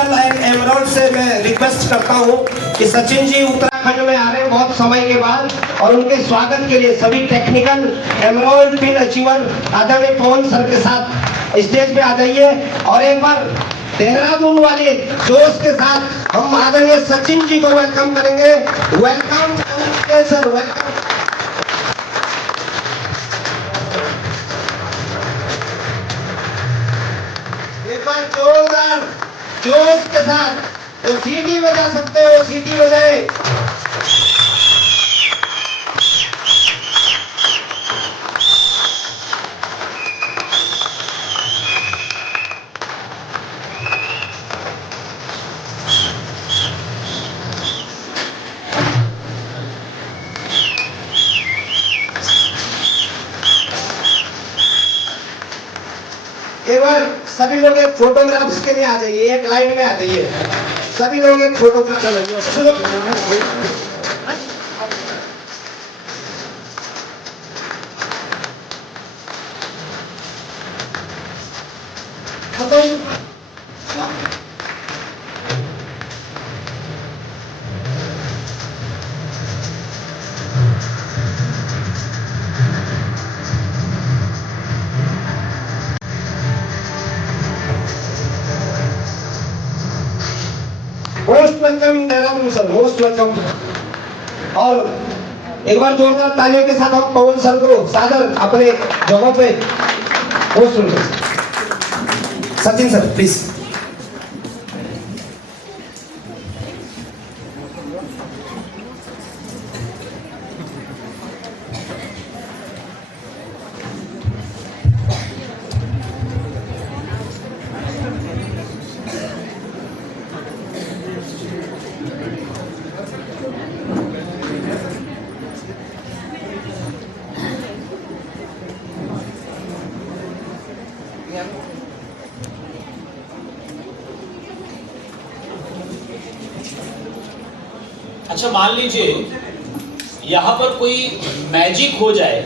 Technical and emerald से मैं request करता हूं कि सचिन जी उत्तराखंड में आ रहे हैं बहुत समय के बाद, और उनके स्वागत के लिए सभी टेक्निकल एमराल्ड पिन अचीवर आदरणीय पवन सर के साथ स्टेज पे आ जाइए। और एक बार देहरादून वाले जोश के साथ हम आदरणीय सचिन जी को वेलकम करेंगे। Welcome sir, welcome. एक बार जोरदार जोश के साथ तो सीटी बजा सकते हो, सीटी बजाए। एक बार सभी लोग एक फोटोग्राफ्स के लिए आ जाइए, एक लाइन में आ जाइए, सभी लोग एक photograph most welcome Dehradun sir, most welcome. और एक बार जोरदार तालियों के साथ हम पवन सर को सादर अपने जगह पे most welcome. Sachin sir please. अच्छा, मान लीजिए यहाँ पर कोई मैजिक हो जाए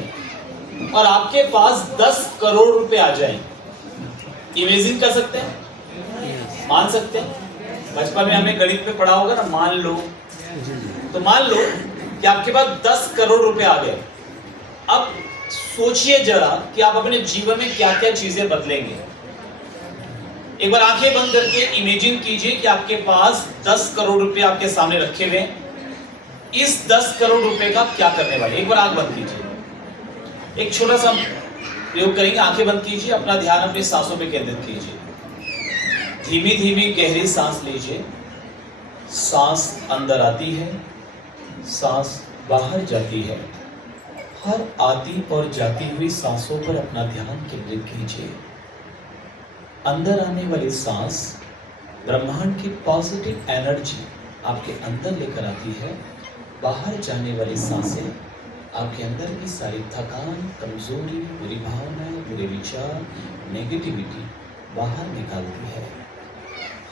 और आपके पास 10 करोड़ रुपए आ जाए, इमेजिन कर सकते हैं? मान सकते हैं? बचपन में हमें गणित में पढ़ा होगा ना, मान लो। तो मान लो कि आपके पास 10 करोड़ रुपए आ गए। अब सोचिए जरा कि आप अपने जीवन में क्या क्या चीजें बदलेंगे। एक बार आंखें बंद करके इमेजिन कीजिए कि आपके पास 10 करोड़ रुपए आपके सामने रखे हुए हैं। इस 10 करोड़ रुपए का क्या करने वाले? एक बार आंख बंद कीजिए, एक छोटा सा प्रयोग करेंगे। आंखें बंद कीजिए, अपना ध्यान अपनी सांसों पे केंद्रित कीजिए। धीमी धीमी गहरी सांस लीजिए। सांस अंदर आती है, सांस बाहर जाती है। हर आती और जाती हुई सांसों पर अपना ध्यान केंद्रित कीजिए। अंदर आने वाली सांस ब्रह्मांड की पॉजिटिव एनर्जी आपके अंदर लेकर आती है। बाहर जाने वाली सांसें आपके अंदर की सारी थकान, कमजोरी, बुरी भावनाएं, बुरे विचार, नेगेटिविटी बाहर निकालती है।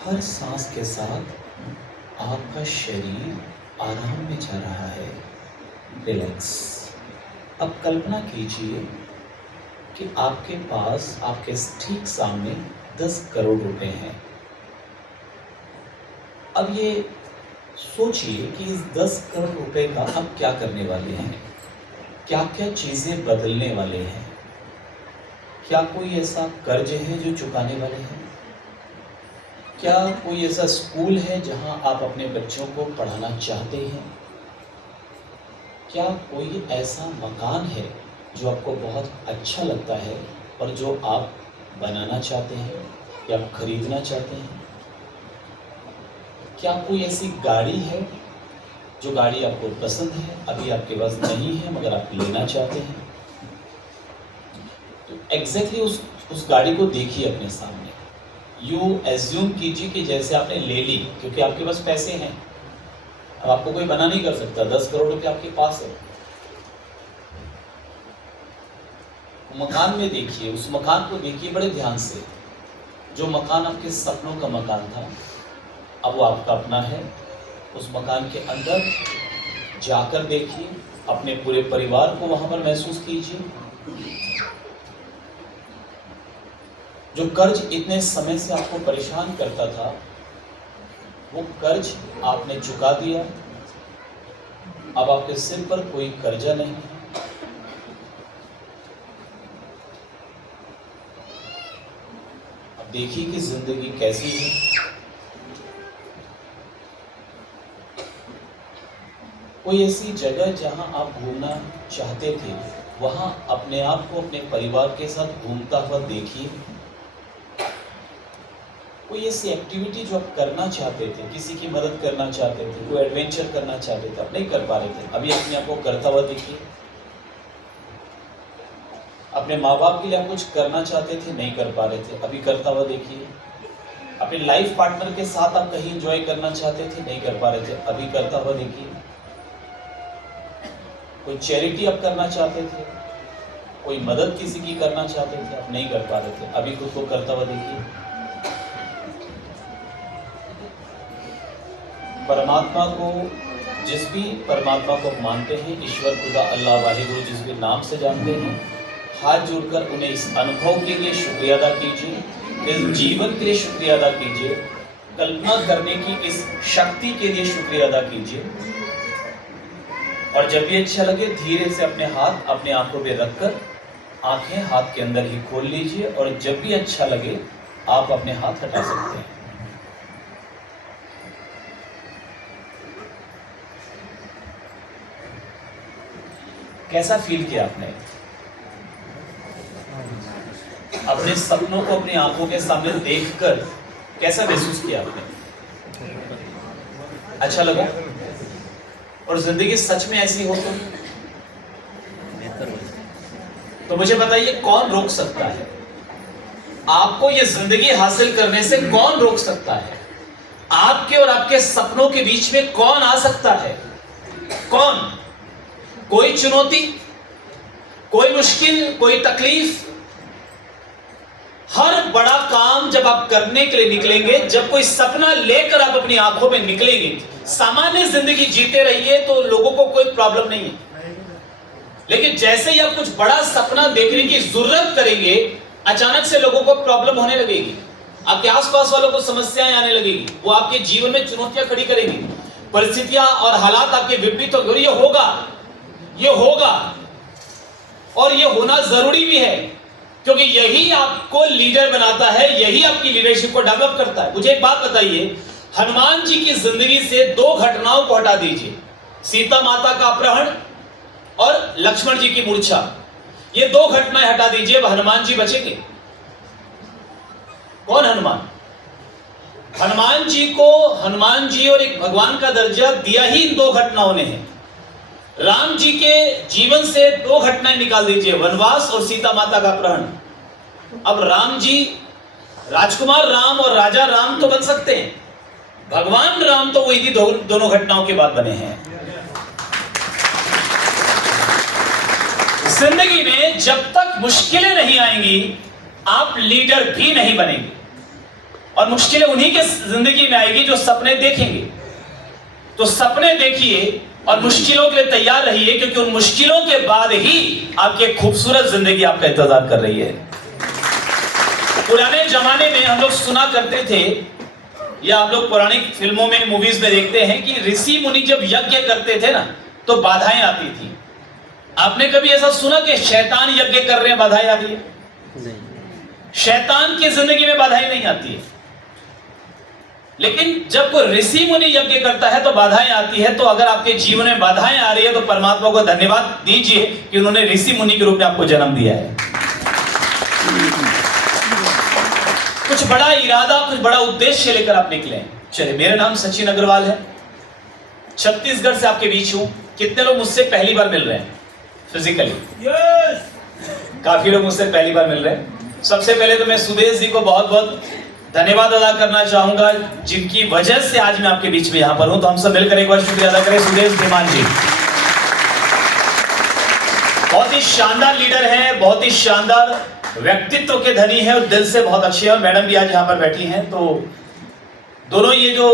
हर सांस के साथ आपका शरीर आराम में जा रहा है, रिलैक्स। अब कल्पना कीजिए कि आपके पास, आपके ठीक सामने 10 करोड़ रुपए हैं। अब ये सोचिए कि इस 10 करोड़ रुपए का अब क्या करने वाले हैं, क्या क्या चीजें बदलने वाले हैं। क्या कोई ऐसा कर्ज है जो चुकाने वाले हैं? क्या कोई ऐसा स्कूल है जहां आप अपने बच्चों को पढ़ाना चाहते हैं? क्या कोई ऐसा मकान है जो आपको बहुत अच्छा लगता है और जो आप बनाना चाहते हैं या खरीदना चाहते हैं? क्या कोई ऐसी गाड़ी है जो गाड़ी आपको पसंद है, अभी आपके पास नहीं है मगर आप लेना चाहते हैं? तो एग्जैक्टली उस गाड़ी को देखिए अपने सामने। यू एज्यूम कीजिए कि जैसे आपने ले ली, क्योंकि आपके पास पैसे हैं। अब आपको कोई मना नहीं कर सकता, 10 करोड़ रुपए आपके पास है। मकान में देखिए, उस मकान को देखिए बड़े ध्यान से। जो मकान आपके सपनों का मकान था, अब वो आपका अपना है। उस मकान के अंदर जाकर देखिए, अपने पूरे परिवार को वहां पर महसूस कीजिए। जो कर्ज इतने समय से आपको परेशान करता था, वो कर्ज आपने चुका दिया, अब आपके सिर पर कोई कर्जा नहीं है। अब देखिए कि जिंदगी कैसी है। कोई ऐसी जगह जहां आप घूमना चाहते थे, वहां अपने आप को अपने परिवार के साथ घूमता हुआ देखिए। कोई ऐसी एक्टिविटी जो आप करना चाहते थे, किसी की मदद करना चाहते थे, कोई एडवेंचर करना चाहते थे, आप नहीं कर पा रहे थे, अभी अपने आप को करता हुआ देखिए। अपने माँ बाप के लिए आप कुछ करना चाहते थे, नहीं कर पा रहे थे, अभी करता हुआ देखिए। अपने लाइफ पार्टनर के साथ आप कहीं एंजॉय करना चाहते थे, नहीं कर पा रहे थे, अभी करता हुआ देखिए। कोई चैरिटी आप करना चाहते थे, कोई मदद किसी की करना चाहते थे, आप नहीं कर पा रहे थे, अभी खुद को करता हुआ देखिए। परमात्मा को, जिस भी परमात्मा को मानते हैं, ईश्वर खुदा अल्लाह वाहिगुरु जिस भी नाम से जानते हैं, हाथ जोड़कर उन्हें इस अनुभव के लिए शुक्रिया अदा कीजिए, इस जीवन के लिए शुक्रिया अदा कीजिए, कल्पना करने की इस शक्ति के लिए शुक्रिया अदा कीजिए। और जब भी अच्छा लगे धीरे से अपने हाथ अपने आंखों पे रखकर आंखें हाथ के अंदर ही खोल लीजिए, और जब भी अच्छा लगे आप अपने हाथ हटा सकते हैं। कैसा फील किया आपने? अपने सपनों को अपनी आंखों के सामने देखकर कैसा महसूस किया आपने? अच्छा लगा? और जिंदगी सच में ऐसी हो तो मुझे बताइए, कौन रोक सकता है आपको ये जिंदगी हासिल करने से? कौन रोक सकता है? आपके और आपके सपनों के बीच में कौन आ सकता है? कौन? कोई चुनौती, कोई मुश्किल, कोई तकलीफ? हर बड़ा काम जब आप करने के लिए निकलेंगे, जब कोई सपना लेकर आप अपनी आंखों में निकलेंगे, सामान्य जिंदगी जीते रहिए तो लोगों को कोई प्रॉब्लम नहीं है। लेकिन जैसे ही आप कुछ बड़ा सपना देखने की जरूरत करेंगे, अचानक से लोगों को प्रॉब्लम होने लगेगी, आपके आसपास वालों को समस्याएं आने लगेगी, वो आपके जीवन में चुनौतियां खड़ी करेंगी, परिस्थितियां और हालात आपके विपरीत होंगे। ये होगा और ये होना जरूरी भी है, क्योंकि यही आपको लीडर बनाता है, यही आपकी लीडरशिप को डेवलप करता है। मुझे एक बात बताइए, हनुमान जी की जिंदगी से दो घटनाओं को हटा दीजिए, सीता माता का अपहरण और लक्ष्मण जी की मूर्छा, ये दो घटनाएं हटा दीजिए, अब हनुमान जी बचेंगे? कौन हनुमान? हनुमान जी को हनुमान जी और एक भगवान का दर्जा दिया ही इन दो घटनाओं ने है। राम जी के जीवन से दो घटनाएं निकाल दीजिए, वनवास और सीता माता का अपहरण। अब राम जी, राजकुमार राम और राजा राम तो बन सकते हैं, भगवान राम तो वही दोनों घटनाओं के बाद बने हैं। जिंदगी में जब तक मुश्किलें नहीं आएंगी, आप लीडर भी नहीं बनेंगे। और मुश्किलें उन्हीं के जिंदगी में आएगी जो सपने देखेंगे। तो सपने देखिए और मुश्किलों के लिए तैयार रहिए, क्योंकि उन मुश्किलों के बाद ही आपकी खूबसूरत जिंदगी आपका इंतजार कर रही है। पुराने जमाने में हम लोग सुना करते थे, या हम लोग पौराणिक फिल्मों में, मूवीज में देखते हैं कि ऋषि मुनि जब यज्ञ करते थे ना, तो बाधाएं आती थी। आपने कभी ऐसा सुना कि शैतान यज्ञ कर रहे हैं, बाधाएं आ रही है? शैतान की जिंदगी में बाधाएं नहीं आती है। लेकिन जब कोई ऋषि मुनि यज्ञ करता है तो बाधाएं आती है। तो अगर आपके जीवन में बाधाएं आ रही है तो परमात्मा को धन्यवाद दीजिए कि उन्होंने ऋषि मुनि के रूप में आपको जन्म दिया है। कुछ बड़ा इरादा, कुछ बड़ा उद्देश्य लेकर आप निकले। चलिए, मेरा नाम सचिन अग्रवाल है, छत्तीसगढ़ से आपके बीच हूं। कितने लोग मुझसे पहली बार मिल रहे हैं फिजिकली? काफी लोग मुझसे पहली बार मिल रहे हैं। सबसे पहले तो मैं सुदेश जी को बहुत बहुत धन्यवाद अदा करना चाहूंगा, जिनकी वजह से आज मैं आपके बीच में यहां पर हूं। तो हम सब मिलकर एक बार शुक्रिया अदा करें सुदेश धीमान जी। बहुत ही शानदार लीडर हैं, बहुत ही शानदार व्यक्तित्व के धनी है और दिल से बहुत अच्छे हैं। और मैडम भी आज यहाँ पर बैठी हैं। तो दोनों ये जो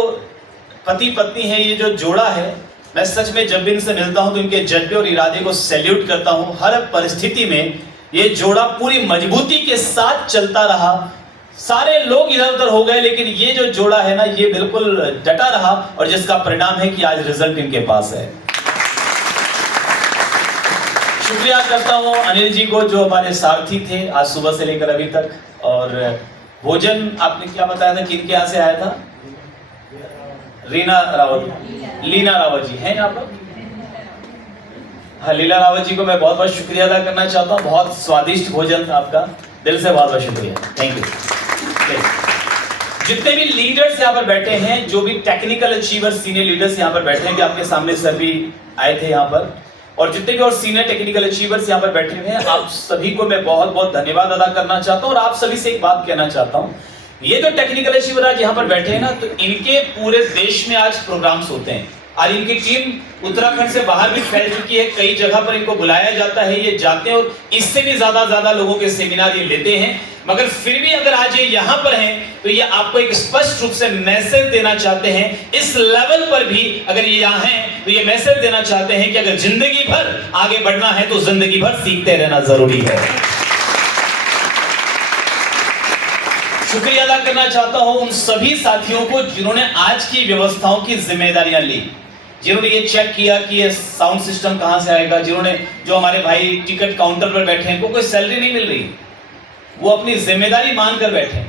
पति पत्नी है, ये जो जोड़ा है, मैं सच में जब भी इनसे मिलता हूं तो इनके जज्बे और इरादे को सैल्यूट करता हूं। हर परिस्थिति में ये जोड़ा पूरी मजबूती के साथ चलता रहा, सारे लोग इधर उधर हो गए, लेकिन ये जो जोड़ा है ना, ये बिल्कुल डटा रहा, और जिसका परिणाम है कि आज रिजल्ट इनके पास है। शुक्रिया करता हूं अनिल जी को, जो हमारे सारथी थे आज सुबह से लेकर अभी तक। और भोजन आपने क्या बताया था, किनके यहाँ से आया था? लीना रावत जी हैं यहाँ पर। हाँ, लीला रावत जी को मैं बहुत बहुत शुक्रिया अदा करना चाहता हूँ। बहुत स्वादिष्ट भोजन था आपका, दिल से बहुत बहुत शुक्रिया, थैंक यू। जितने भी लीडर्स यहाँ पर बैठे हैं, जो भी टेक्निकल अचीवर्स सीनियर लीडर्स यहाँ पर बैठे हैं, कि आपके सामने सर भी आए थे यहाँ पर, और जितने भी और सीनियर टेक्निकल अचीवर्स यहाँ पर बैठे हुए हैं, आप सभी को मैं बहुत बहुत धन्यवाद अदा करना चाहता हूँ। और आप सभी से एक बात कहना चाहता हूँ, ये जो टेक्निकल अचीवर आज यहाँ पर बैठे हैं ना, तो इनके पूरे देश में आज प्रोग्राम्स होते हैं। आज इनकी टीम उत्तराखंड से बाहर भी फैल चुकी है, कई जगह पर इनको बुलाया जाता है, ये जाते हैं और इससे भी ज्यादा लोगों के सेमिनार ये लेते हैं। मगर फिर भी अगर आज ये यहाँ पर हैं, तो ये आपको एक स्पष्ट रूप से मैसेज देना चाहते हैं। इस लेवल पर भी अगर ये यहाँ हैं, तो ये मैसेज देना चाहते हैं कि अगर जिंदगी भर आगे बढ़ना है तो जिंदगी भर सीखते रहना जरूरी है। शुक्रिया अदा करना चाहता हूं उन सभी साथियों को जिन्होंने आज की व्यवस्थाओं की जिम्मेदारियां ली, जिन्होंने ये चेक किया कि ये साउंड सिस्टम कहां से आएगा, जिन्होंने, जो हमारे भाई टिकट काउंटर पर बैठे हैं, कोई सैलरी नहीं मिल रही, वो अपनी जिम्मेदारी मानकर बैठे,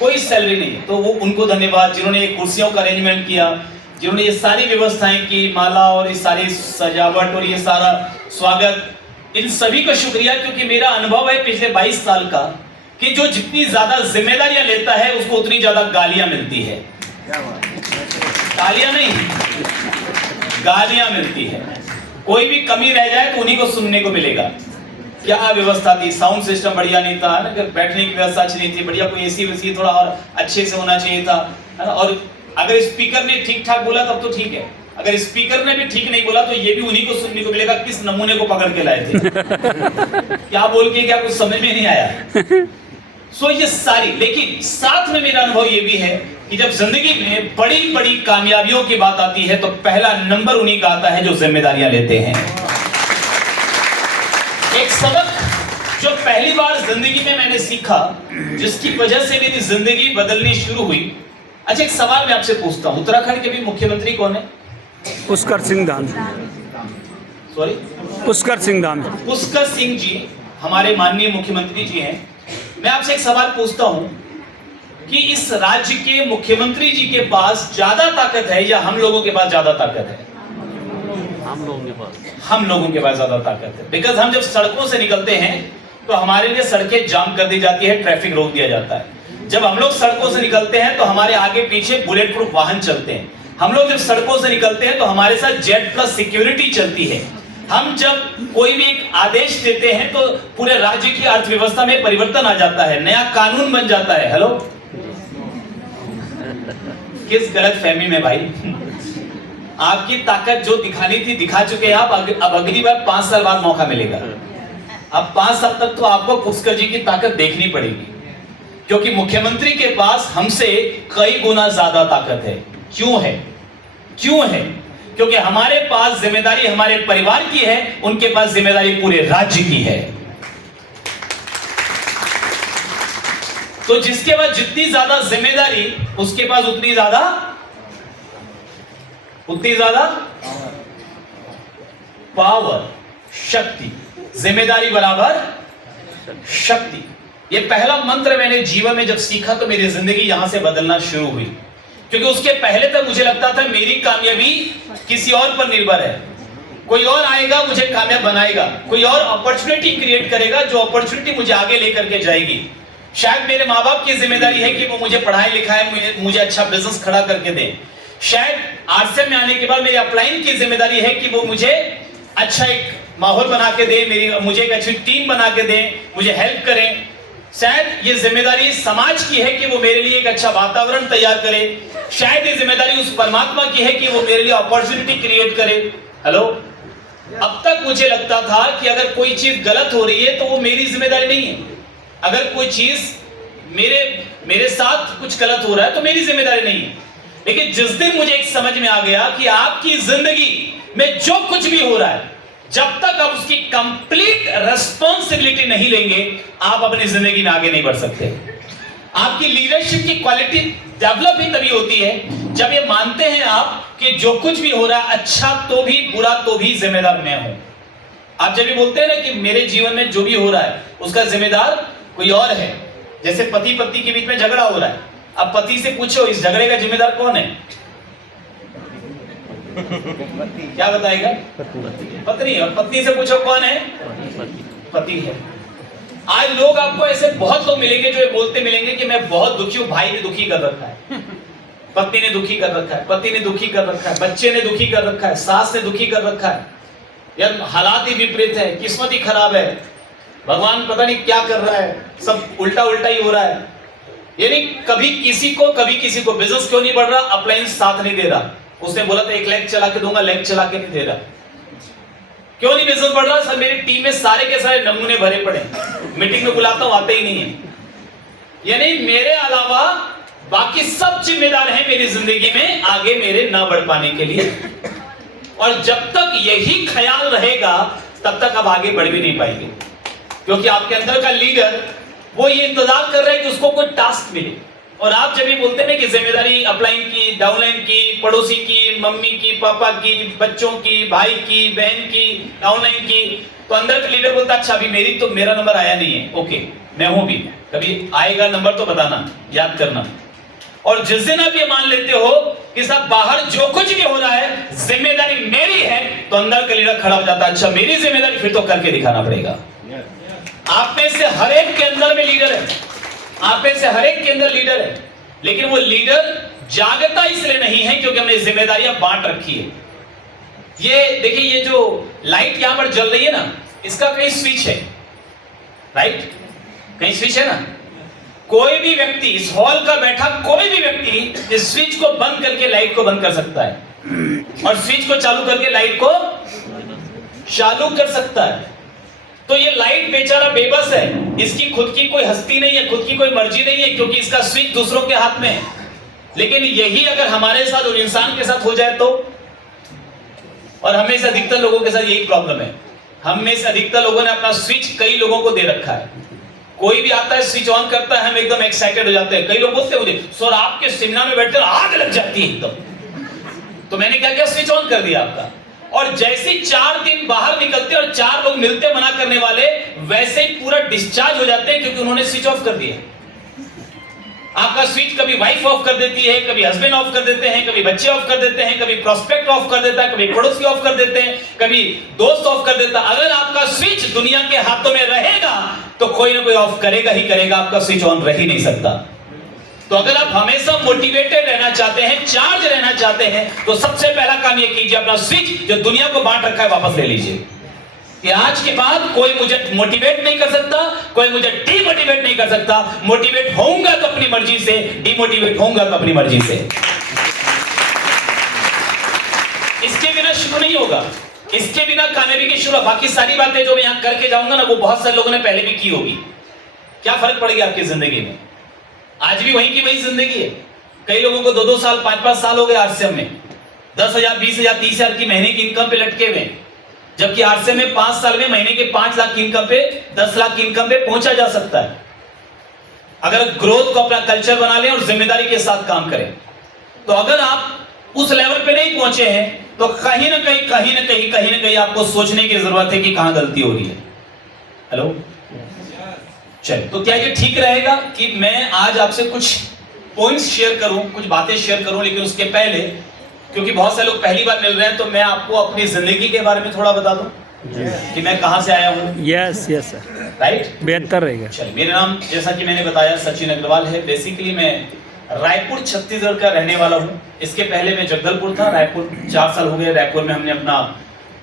कोई सैलरी नहीं, तो वो उनको धन्यवाद। जिन्होंने ये कुर्सियों का अरेंजमेंट किया, जिन्होंने ये सारी व्यवस्थाएं की, माला और ये सारी सजावट और ये सारा स्वागत, इन सभी का शुक्रिया। क्योंकि मेरा अनुभव है पिछले 22 साल का कि जो जितनी ज्यादा जिम्मेदारियां लेता है उसको उतनी ज्यादा गालियां मिलती है। तालियां नहीं, गालियां मिलती है। कोई भी कमी रह जाए तो उन्हीं को सुनने को मिलेगा। क्या व्यवस्था थी, साउंड सिस्टम बढ़िया नहीं था, बैठने की व्यवस्था अच्छी नहीं थी, बढ़िया कोई एसी वेसी थोड़ा और अच्छे से होना चाहिए था, और अगर स्पीकर ने ठीक ठाक बोला तब तो ठीक है, अगर स्पीकर ने भी ठीक नहीं बोला तो ये भी उन्हीं को सुनने को मिलेगा, किस नमूने को पकड़ के लाए थे, क्या बोल के, क्या कुछ समझ में नहीं आया। सो ये सारी, लेकिन साथ में मेरा अनुभव ये भी है कि जब जिंदगी में बड़ी बड़ी कामयाबियों की बात आती है तो पहला नंबर उन्हीं का आता है जो जिम्मेदारियां लेते हैं। एक सबक जो पहली बार जिंदगी में मैंने सीखा, जिसकी वजह से मेरी जिंदगी बदलनी शुरू हुई। अच्छा, एक सवाल मैं आपसे पूछता हूं, उत्तराखंड के भी मुख्यमंत्री कौन है? पुष्कर सिंह धामी। सॉरी, पुष्कर सिंह धामी। पुष्कर सिंह जी हमारे माननीय मुख्यमंत्री जी हैं। मैं आपसे एक सवाल पूछता हूं कि इस राज्य के मुख्यमंत्री जी के पास ज्यादा ताकत है या हम लोगों के पास ज्यादा ताकत है? हम लोगों के पास ज्यादा ताकत है। बिकॉज हम जब सड़कों से निकलते हैं तो हमारे लिए सड़कें जाम कर दी जाती है, ट्रैफिक रोक दिया जाता है। जब हम लोग सड़कों से निकलते हैं तो हमारे आगे पीछे बुलेट प्रूफ वाहन चलते हैं। हम लोग जब सड़कों से निकलते हैं तो हमारे साथ जेड प्लस सिक्योरिटी चलती है। हम जब कोई भी एक आदेश देते हैं तो पूरे राज्य की अर्थव्यवस्था में परिवर्तन आ जाता है, नया कानून बन जाता है। हेलो, किस गलत फहमी में भाई? आपकी ताकत जो दिखानी थी दिखा चुके हैं आप। अब अगली बार 5 साल बाद मौका मिलेगा। अब 5 साल तक तो आपको पुष्कर जी की ताकत देखनी पड़ेगी, क्योंकि मुख्यमंत्री के पास हमसे कई गुना ज्यादा ताकत है। क्यों है? क्यों है? क्योंकि हमारे पास जिम्मेदारी हमारे परिवार की है, उनके पास जिम्मेदारी पूरे राज्य की है। तो जिसके पास जितनी ज्यादा जिम्मेदारी, उसके पास उतनी ज्यादा पावर, शक्ति। जिम्मेदारी बराबर शक्ति। ये पहला मंत्र मैंने जीवन में जब सीखा तो मेरी जिंदगी यहां से बदलना शुरू हुई। क्योंकि उसके पहले तक मुझे लगता था मेरी कामयाबी किसी और पर निर्भर है, कोई और आएगा मुझे कामयाब बनाएगा, कोई और अपॉर्चुनिटी क्रिएट करेगा जो अपॉर्चुनिटी मुझे आगे लेकर के जाएगी। शायद मेरे माँ बाप की जिम्मेदारी है कि वो मुझे पढ़ाए लिखाए, मुझे अच्छा बिजनेस खड़ा करके दें। शायद आरसीएम में आने के बाद मेरी अपलाइन की जिम्मेदारी है कि वो मुझे अच्छा एक माहौल बना के दें, मुझे एक अच्छी टीम बना के दें, मुझे हेल्प करें। शायद ये जिम्मेदारी समाज की है कि वो मेरे लिए एक अच्छा वातावरण तैयार करे। शायद ये जिम्मेदारी उस परमात्मा की है कि वो मेरे लिए अपॉर्चुनिटी क्रिएट करे। हेलो, अब तक मुझे लगता था कि अगर कोई चीज गलत हो रही है तो वो मेरी जिम्मेदारी नहीं है। अगर कोई चीज मेरे साथ कुछ गलत हो रहा है तो मेरी जिम्मेदारी नहीं है। लेकिन जिस दिन मुझे एक समझ में आ गया कि आपकी जिंदगी में जो कुछ भी हो रहा है, जब तक आप उसकी कंप्लीट रिस्पॉन्सिबिलिटी नहीं लेंगे, आप अपनी जिंदगी में आगे नहीं बढ़ सकते। आपकी लीडरशिप की क्वालिटी डेवलप ही तभी होती है जब ये मानते हैं आप कि जो कुछ भी हो रहा है, अच्छा तो भी बुरा तो भी जिम्मेदार मैं हूं। आप जब ये बोलते हैं ना कि मेरे जीवन में जो भी हो रहा है उसका जिम्मेदार कोई और है, जैसे पति पत्नी के बीच में झगड़ा हो रहा है, अब पति से पूछो इस झगड़े का जिम्मेदार कौन है, क्या बताएगा? पत्नी। और पत्नी से पूछो कौन है? पति है। आज लोग आपको ऐसे बहुत लोग मिलेंगे जो ये बोलते मिलेंगे कि मैं बहुत दुखी हूं, भाई ने दुखी कर रखा है, पत्नी ने दुखी कर रखा है, पति ने दुखी कर रखा है, बच्चे ने दुखी कर रखा है, सास ने दुखी कर रखा है, यार हालात ही विपरीत है, किस्मत ही खराब है, भगवान पता नहीं क्या कर रहा है, सब उल्टा उल्टा ही हो रहा है। यानी कभी किसी को बिजनेस क्यों नहीं बढ़ रहा? अप्लायंस साथ नहीं दे रहा। उसने बोला था 1 लाख चला के दूंगा, लाख चला के नहीं दे रहा। क्यों नहीं बिजनेस बढ़ रहा? सर मेरी टीम में सारे के सारे नमूने भरे पड़े, मीटिंग में बुलाता हूं आते ही नहीं है। यानी मेरे अलावा बाकी सब जिम्मेदार हैं मेरी जिंदगी में आगे मेरे ना बढ़ पाने के लिए। और जब तक यही ख्याल रहेगा तब तक आप आगे बढ़ भी नहीं पाएंगे, क्योंकि आपके अंदर का लीडर वो ये इंतजार कर रहा है कि उसको कोई टास्क मिले। और आप जब भी बोलते हैं कि जिम्मेदारी अपलाइन की, डाउनलाइन की, पड़ोसी की, मम्मी की, पापा की, बच्चों की, भाई की, बहन की, डाउनलाइन की, तो अंदर का लीडर बोलता अच्छा अभी मेरा नंबर आया नहीं है, ओके मैं हूं भी, कभी आएगा नंबर तो बताना, याद करना। और जिस दिन आप ये मान लेते हो कि साहब बाहर जो कुछ भी हो रहा है जिम्मेदारी मेरी है, तो अंदर का लीडर खड़ा हो जाता है, अच्छा मेरी जिम्मेदारी फिर तो करके दिखाना पड़ेगा। आप में से हर एक के अंदर में लीडर है, आप में से हर एक के अंदर लीडर है, लेकिन वो लीडर जागता इसलिए नहीं है क्योंकि हमने जिम्मेदारियां बांट रखी है। ये देखिए, ये जो लाइट यहां पर जल रही है ना, इसका कहीं स्विच है, राइट? कहीं स्विच है ना। कोई भी व्यक्ति, इस हॉल का बैठा कोई भी व्यक्ति इस स्विच को बंद करके लाइट को बंद कर सकता है, और स्विच को चालू करके लाइट को चालू कर सकता है। तो ये लाइट बेचारा बेबस है, इसकी खुद की कोई हस्ती नहीं है, खुद की कोई मर्जी नहीं है, क्योंकि इसका स्विच दूसरों के हाथ में है। लेकिन यही अगर हमारे साथ और इंसान के साथ हो जाए तो, और हमें से अधिकतर लोगों के साथ यही प्रॉब्लम है, हम में से अधिकतर लोगों ने अपना स्विच कई लोगों को दे रखा है। कोई भी आता है स्विच ऑन करता है, हम एकदम एक्साइटेड हो जाते हैं। कई लोग बोलते हैं मुझे सर आपके सेमिनार में बैठते आग लग जाती है एकदम। तो मैंने क्या किया, स्विच ऑन कर दिया आपका। और जैसे 4 दिन बाहर निकलते और 4 लोग मिलते मना करने वाले, वैसे ही पूरा डिस्चार्ज हो जाते हैं, क्योंकि उन्होंने स्विच ऑफ कर दिया। आपका स्विच कभी वाइफ ऑफ कर देती है, कभी हस्बैंड ऑफ कर देते हैं, कभी बच्चे ऑफ कर देते हैं, कभी प्रोस्पेक्ट ऑफ कर देता है, कभी पड़ोसी ऑफ कर देते हैं, कभी दोस्त ऑफ कर देता है। अगर आपका स्विच दुनिया के हाथों में रहेगा तो कोई ना कोई ऑफ करेगा ही करेगा, आपका स्विच ऑन रह ही नहीं सकता। तो अगर आप हमेशा मोटिवेटेड रहना चाहते हैं, चार्ज रहना चाहते हैं, तो सबसे पहला काम ये कीजिए, अपना स्विच जो दुनिया को बांट रखा है वापस ले लीजिए। कि आज के बाद कोई मुझे मोटिवेट नहीं कर सकता, कोई मुझे डीमोटिवेट नहीं कर सकता। मोटिवेट होऊंगा तो अपनी मर्जी से, डीमोटिवेट होऊंगा तो अपनी मर्जी से। इसके बिना शुरू नहीं होगा, इसके बिना कामयाबी की शुरू। बाकी सारी बातें जो मैं यहां करके जाऊंगा ना, वो बहुत सारे लोगों ने पहले भी की होगी। क्या फर्क पड़ेगा आपकी जिंदगी में? आज भी वही की वही जिंदगी है। कई लोगों को 2-2 साल 5-5 साल हो गए आरसीएम में, 10,000 20,000 30,000 की महीने की इनकम पे लटके हुए, जबकि आरसीएम में 5 साल में महीने के 5 लाख की इनकम पे, 10 लाख की इनकम पे पहुंचा जा सकता है, अगर ग्रोथ को अपना कल्चर बना लें और जिम्मेदारी के साथ काम करें। तो अगर आप उस लेवल पे नहीं पहुंचे हैं तो कहीं ना कहीं आपको सोचने की जरूरत है कि कहां गलती हो रही है। हेलो, चल, तो क्या ये ठीक रहेगा कि मैं आज आपसे कुछ पॉइंट्स शेयर करूं, कुछ बातें शेयर करूं, लेकिन उसके पहले, क्योंकि बहुत सारे लोग पहली बार मिल रहे हैं, तो मैं आपको अपनी जिंदगी के बारे में थोड़ा बता दूं कि मैं कहां से आया हूं। यस सर, राइट, बेहतर रहेगा। चलिए, मेरा नाम जैसा कि मैंने बताया सचिन अग्रवाल है। बेसिकली मैं रायपुर छत्तीसगढ़ का रहने वाला हूँ। इसके पहले मैं जगदलपुर था, रायपुर 4 साल हो गए। रायपुर में हमने अपना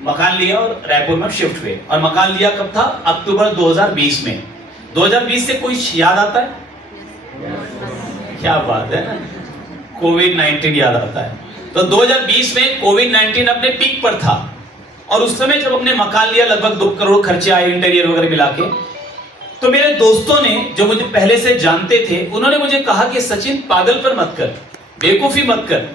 मकान लिया और रायपुर में शिफ्ट हुए। और मकान लिया कब था? अक्टूबर 2020 में। 2020 से कोई याद आता है? क्या बात है, कोविड-19 याद आता है। तो 2020 में कोविड-19 अपने पीक पर था, और उस समय जब हमने मकान लिया लगभग 2 करोड़ खर्चे आए इंटीरियर वगैरह मिला के। तो मेरे दोस्तों ने, जो मुझे पहले से जानते थे, उन्होंने मुझे कहा कि सचिन पागलपन मत कर, बेवकूफी मत कर,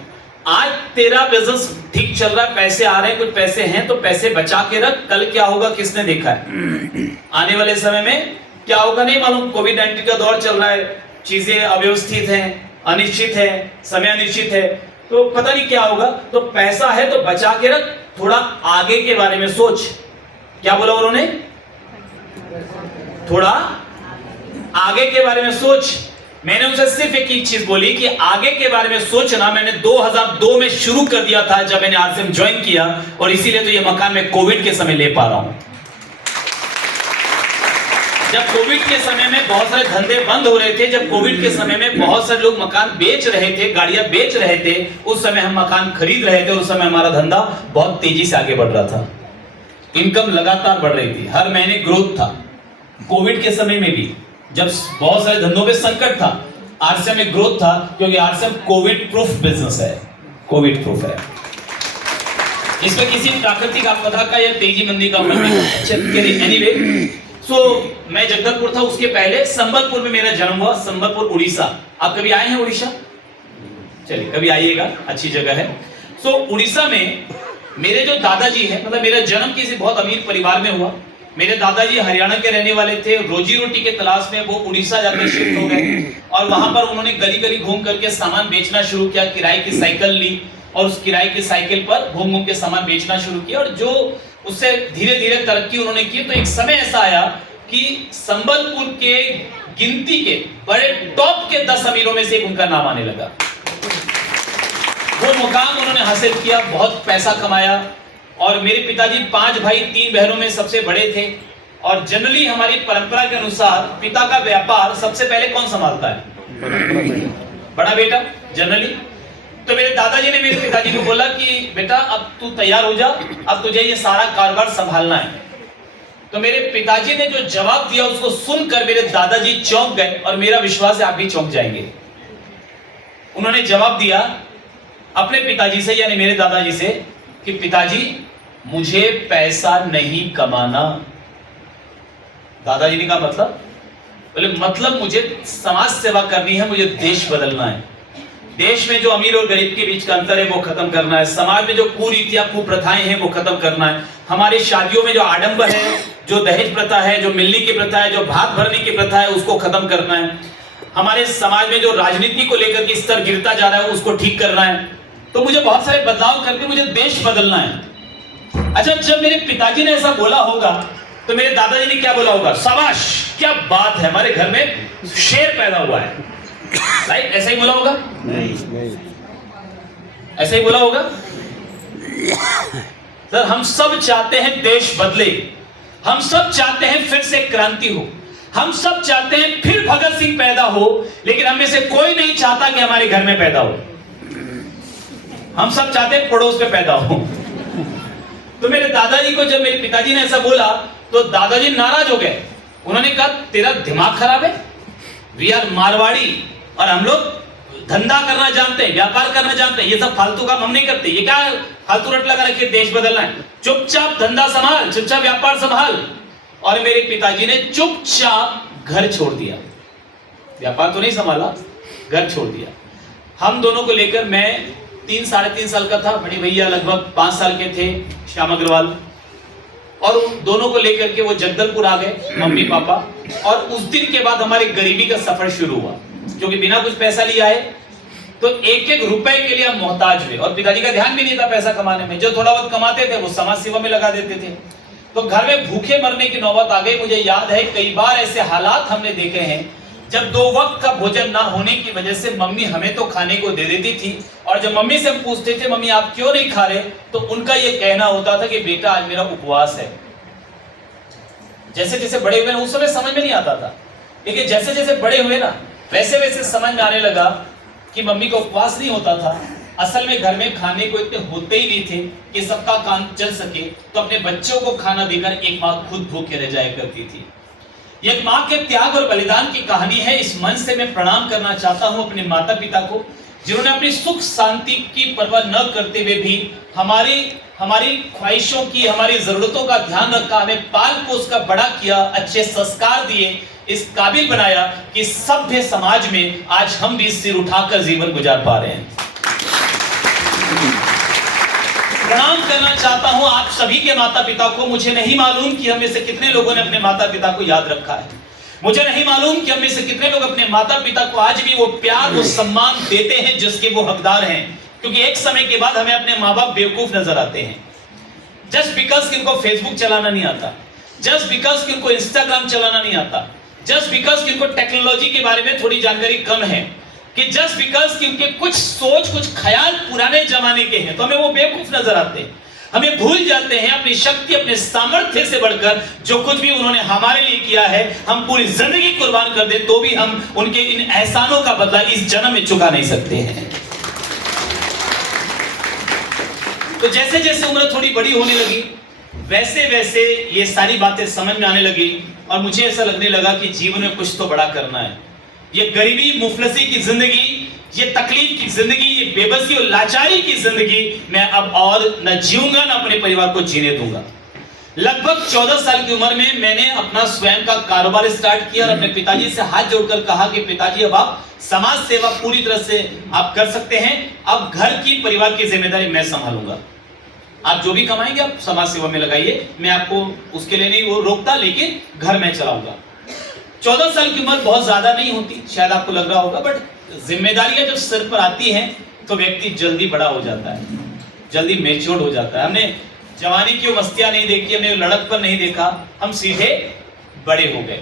आज तेरा बिजनेस ठीक चल रहा है, पैसे आ रहे हैं, कुछ पैसे हैं तो पैसे बचा के रख, कल क्या होगा किसने देखा है, आने वाले समय में क्या होगा नहीं मालूम। कोविड-19 का दौर चल रहा है, चीजें अव्यवस्थित हैं, अनिश्चित है, समय अनिश्चित है, तो पता नहीं क्या होगा। तो पैसा है तो बचा के रख, थोड़ा आगे के बारे में सोच। क्या बोला उन्होंने? थोड़ा आगे के बारे में सोच। मैंने उनसे सिर्फ एक ही चीज बोली कि आगे के बारे में सोचना मैंने 2002 में शुरू कर दिया था जब मैंने आरसीएम ज्वाइन किया, और इसीलिए तो ये मकान मैं कोविड के समय ले पा रहा हूं। जब कोविड के समय में बहुत सारे धंधे बंद हो रहे थे, जब कोविड के समय में बहुत सारे लोग मकान बेच रहे थे, गाड़ियां बेच रहे थे, उस समय हम मकान खरीद रहे थे। उस समय हमारा धंधा बहुत तेजी से आगे बढ़ रहा था, इनकम लगातार बढ़ रही थी, हर महीने ग्रोथ था। कोविड के समय में भी जब बहुत सारे धंधों में संकट था, आरसीएम में ग्रोथ था, क्योंकि आरसीएम कोविड प्रूफ बिजनेस है, कोविड प्रूफ है। इसमें किसी प्राकृतिक आपदा का या तेजी मंदी का एनीवे, मैं जगदलपुर था, उसके पहले संबलपुर में मेरा जन्म हुआ, संबलपुर उड़ीसा। आप कभी आए हैं उड़ीसा? चलिए कभी आइएगा, अच्छी जगह है। उड़ीसा में मेरे जो दादाजी हैं, मतलब मेरा जन्म किसी बहुत अमीर परिवार में हुआ। मेरे दादाजी हरियाणा के रहने वाले थे, रोजी रोटी के तलाश में वो उड़ीसा जाकर शिफ्ट हो गए, और वहां पर उन्होंने गली गली घूम करके सामान बेचना शुरू किया। किराए की साइकिल ली और उस किराए की साइकिल पर घूम घूम के सामान बेचना शुरू किया, और जो उससे धीरे धीरे तरक्की उन्होंने की। तो एक समय ऐसा आया कि संबलपुर के गिनती के बड़े टॉप के 10 अमीरों में से एक उनका नाम आने लगा। वो मुकाम उन्होंने हासिल किया, बहुत पैसा कमाया। और मेरे पिताजी 5 भाई 3 बहनों में सबसे बड़े थे, और जनरली हमारी परंपरा के अनुसार पिता का व्यापार सबसे पहले कौन संभालता है? बड़ा बेटा जनरली। तो मेरे दादाजी ने मेरे पिताजी को बोला कि बेटा अब तू तैयार हो जा, अब तुझे ये सारा कारोबार संभालना है। तो मेरे पिताजी ने जो जवाब दिया उसको सुनकर मेरे दादाजी चौंक गए, और मेरा विश्वास है आप भी चौंक जाएंगे। उन्होंने जवाब दिया अपने पिताजी से, यानी मेरे दादाजी से, कि पिताजी मुझे पैसा नहीं कमाना। दादाजी ने कहा मतलब? बोले मतलब मुझे समाज सेवा करनी है, मुझे देश बदलना है। देश में जो अमीर और गरीब के बीच का अंतर है वो खत्म करना है, समाज में जो कुरीतियां कुप्रथाएं हैं वो खत्म करना है, हमारे शादियों में जो आडंबर है, जो दहेज प्रथा है, जो मिलने की प्रथा है, जो भात भरने की प्रथा है, उसको खत्म करना है। हमारे समाज में जो राजनीति को लेकर के स्तर गिरता जा रहा है उसको ठीक करना है। तो मुझे बहुत सारे बदलाव करके मुझे देश बदलना है। अच्छा, जब मेरे पिताजी ने ऐसा बोला होगा तो मेरे दादाजी ने क्या बोला होगा? शाबाश, क्या बात है, हमारे घर में शेर पैदा हुआ है। राइट? ऐसा ही बोला होगा? नहीं, ऐसा ही बोला होगा। सर, हम सब चाहते हैं देश बदले, हम सब चाहते हैं फिर से क्रांति हो, हम सब चाहते हैं फिर भगत सिंह पैदा हो, लेकिन हम में से कोई नहीं चाहता कि हमारे घर में पैदा हो। हम सब चाहते हैं पड़ोस में पैदा हो। तो मेरे दादाजी को जब मेरे पिताजी ने ऐसा बोला तो दादाजी नाराज हो गए। उन्होंने कहा तेरा दिमाग खराब है, वी आर मारवाड़ी और हम लोग धंधा करना जानते हैं, व्यापार करना जानते हैं, ये सब फालतू काम हम नहीं करते। ये क्या फालतू रट लगा रखे देश बदलना है? चुपचाप धंधा संभाल, चुपचाप व्यापार संभाल। और मेरे पिताजी ने चुपचाप घर छोड़ दिया, व्यापार तो नहीं संभाला, घर छोड़ दिया। हम दोनों को लेकर, मैं 3-3.5 साल का था, बड़े भैया लगभग 5 साल के थे, श्याम अग्रवाल, और उन दोनों को लेकर के वो जगदलपुर आ गए, मम्मी पापा। और उस दिन के बाद हमारे गरीबी का सफर शुरू हुआ, क्योंकि बिना कुछ पैसा लिए आए तो एक एक रुपए के लिए हम मोहताज हुए। और पिताजी का ध्यान भी नहीं था पैसा कमाने में, जो थोड़ा बहुत कमाते थे वो समाज सेवा में लगा देते थे। तो घर में भूखे मरने की नौबत आ गई। मुझे याद है कई बार ऐसे हालात हमने देखे हैं जब 2 वक्त का भोजन ना होने की वजह से मम्मी हमें तो खाने को दे देती थी, और जब मम्मी से हम पूछते थे मम्मी आप क्यों नहीं खा रहे, तो उनका ये कहना होता था कि बेटा आज मेरा उपवास है। जैसे जैसे बड़े हुए ना, उस समय समझ में नहीं आता था, लेकिन जैसे जैसे बड़े हुए ना वैसे वैसे समझ में आने लगा कि मम्मी का उपवास नहीं होता था। असल में घर में खाने को इतने होते ही नहीं थे कि सबका काम चल सके, तो अपने बच्चों को खाना देकर एक माँ खुद भूखे रह जाया करती थी। यह माँ के त्याग और बलिदान की कहानी है। इस मन से मैं प्रणाम करना चाहता हूँ अपने माता पिता को, जिन्होंने अपनी सुख शांति की परवाह न करते हुए भी हमारी ख्वाहिशों की, हमारी जरूरतों का ध्यान रखा, हमें पाल पोस कर बड़ा किया, अच्छे संस्कार दिए, इस काबिल बनाया कि सभ्य समाज में आज हम भी सिर उठाकर जीवन गुजार पा रहे हैं। प्रणाम करना चाहता हूं आप सभी के माता पिता को। मुझे नहीं मालूम कि हम में से कितने लोगों ने अपने माता पिता को याद रखा है। मुझे नहीं मालूम कि हम में से कितने लोग अपने माता पिता को आज भी वो प्यार वो सम्मान देते हैं जिसके वो हकदार हैं, क्योंकि एक समय के बाद हमें अपने माँ बाप बेवकूफ नजर आते हैं। जस्ट बिकॉज कि उनको फेसबुक चलाना नहीं आता, जस्ट बिकॉज कि उनको इंस्टाग्राम चलाना नहीं आता, जस्ट बिकॉज कि उनको टेक्नोलॉजी के बारे में थोड़ी जानकारी कम है, कि जस्ट बिकॉज कि उनके कुछ सोच कुछ ख्याल पुराने जमाने के हैं, तो हमें वो बेवकूफ नजर आते हैं। हमें भूल जाते हैं अपनी शक्ति अपने सामर्थ्य से बढ़कर जो कुछ भी उन्होंने हमारे लिए किया है, हम पूरी जिंदगी कुर्बान कर दें तो भी हम उनके इन एहसानों का बदला इस जन्म में चुका नहीं सकते हैं। तो जैसे जैसे उम्र थोड़ी बड़ी होने लगी वैसे वैसे ये सारी बातें समझ में आने लगी और मुझे ऐसा लगने लगा कि जीवन में कुछ तो बड़ा करना है। ये गरीबी मुफलसी की जिंदगी, ये तकलीफ की जिंदगी, ये बेबसी और लाचारी की जिंदगी मैं अब और न जीऊंगा न अपने परिवार को जीने दूंगा। लगभग 14 साल की उम्र में मैंने अपना स्वयं का कारोबार स्टार्ट किया और अपने पिताजी से हाथ जोड़कर कहा कि पिताजी अब आप समाज सेवा पूरी तरह से आप कर सकते हैं, अब घर की परिवार की जिम्मेदारी मैं संभालूंगा, आप जो भी कमाएंगे आप समाज सेवा में लगाइए, मैं आपको उसके लिए नहीं वो रोकता, लेकिन घर में चलाऊंगा। 14 साल की उम्र बहुत ज्यादा नहीं होती, शायद आपको लग रहा होगा, बट जिम्मेदारियां जब सिर पर आती हैं तो व्यक्ति जल्दी बड़ा हो जाता है, जल्दी मैच्योर हो जाता है। हमने जवानी की मस्तियां नहीं देखी, हमने लड़कपन नहीं देखा, हम सीधे बड़े हो गए।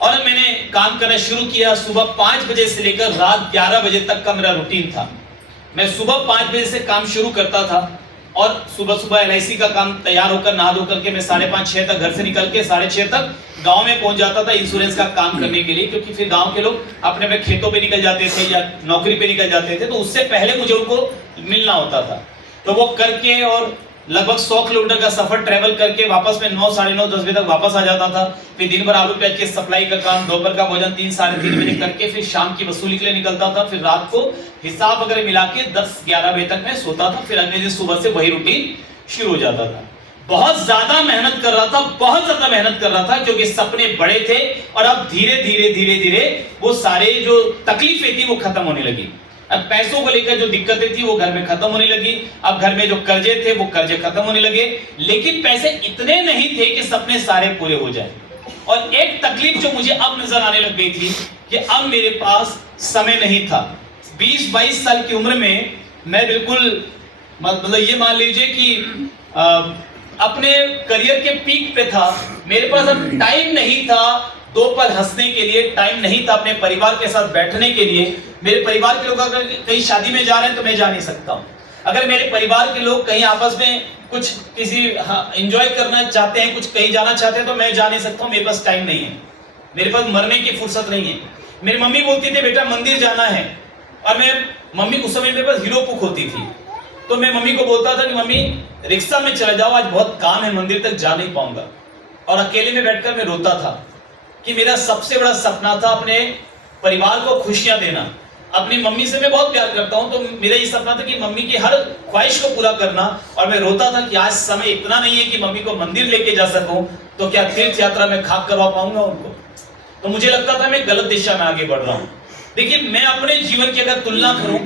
और मैंने काम करना शुरू किया। सुबह 5 बजे से लेकर रात 11 बजे तक का मेरा रूटीन था। मैं सुबह 5 बजे से काम शुरू करता था और सुबह सुबह LIC का काम तैयार होकर नहा धो करके मैं 5:30-6 तक घर से निकल के 6:30 तक गांव में पहुंच जाता था इंश्योरेंस का काम करने के लिए, क्योंकि फिर गांव के लोग अपने अपने खेतों पे निकल जाते थे या नौकरी पे निकल जाते थे, तो उससे पहले मुझे उनको मिलना होता था। तो वो करके और लगभग 100 किलोमीटर का सफर ट्रेवल करके वापस में 9, 9:30, 10 बजे तक वापस आ जाता था। फिर दिन भर आलू प्याज के सप्लाई का काम, दोपहर का भोजन 3, 3:30 बजे करके फिर शाम की वसूली के लिए निकलता था। फिर रात को हिसाब वगैरह मिला के 10-11 बजे तक मैं सोता था। फिर अगले दिन सुबह से वही रूटीन शुरू हो जाता था। बहुत ज्यादा मेहनत कर रहा था, बहुत ज्यादा मेहनत कर रहा था, क्योंकि सपने बड़े थे और अब धीरे धीरे वो सारे जो तकलीफें थी वो खत्म होने लगी। अब पैसों को लेकर जो दिक्कतें थी वो घर में खत्म होने लगी। अब घर में जो कर्जे थे वो कर्जे खत्म होने लगे, लेकिन पैसे इतने नहीं थे कि सपने सारे पूरे हो जाए। और एक तकलीफ जो मुझे अब नजर आने लग गई थी कि अब मेरे पास समय नहीं था। 20-22 साल की उम्र में मैं बिल्कुल मतलब ये मान लीजिए कि अपने करियर के पीक पे था। मेरे पास अब टाइम नहीं था दो पल हंसने के लिए, टाइम नहीं था अपने परिवार के साथ बैठने के लिए। मेरे परिवार के लोग अगर कहीं शादी में जा रहे हैं तो मैं जा नहीं सकता हूँ। अगर मेरे परिवार के लोग कहीं आपस में कुछ किसी एंजॉय करना चाहते हैं, कुछ कहीं जाना चाहते हैं, तो मैं जा नहीं सकता हूँ। मेरे पास टाइम नहीं है, मेरे पास मरने की फुर्सत नहीं है। मेरी मम्मी बोलती थी बेटा मंदिर जाना है, और मैं मम्मी उस समय मेरे पास हीरो पुक होती थी, तो मैं मम्मी को बोलता था कि मम्मी रिक्शा में चले जाओ, आज बहुत काम है, मंदिर तक जा नहीं पाऊंगा। और अकेले में बैठकर मैं रोता था कि मेरा सबसे बड़ा सपना था अपने परिवार को खुशियां देना। अपनी मम्मी से मैं बहुत प्यार करता हूं, तो मेरा ये सपना था कि मम्मी की हर ख्वाहिश को पूरा करना। और मैं रोता था कि आज समय इतना नहीं है कि मम्मी को मंदिर लेके जा सकूं, तो क्या तीर्थ यात्रा में खाक करवा पाऊंगा उनको। तो मुझे लगता था मैं गलत दिशा में आगे बढ़ रहा हूं। देखिए, मैं अपने जीवन की अगर तुलना करूं,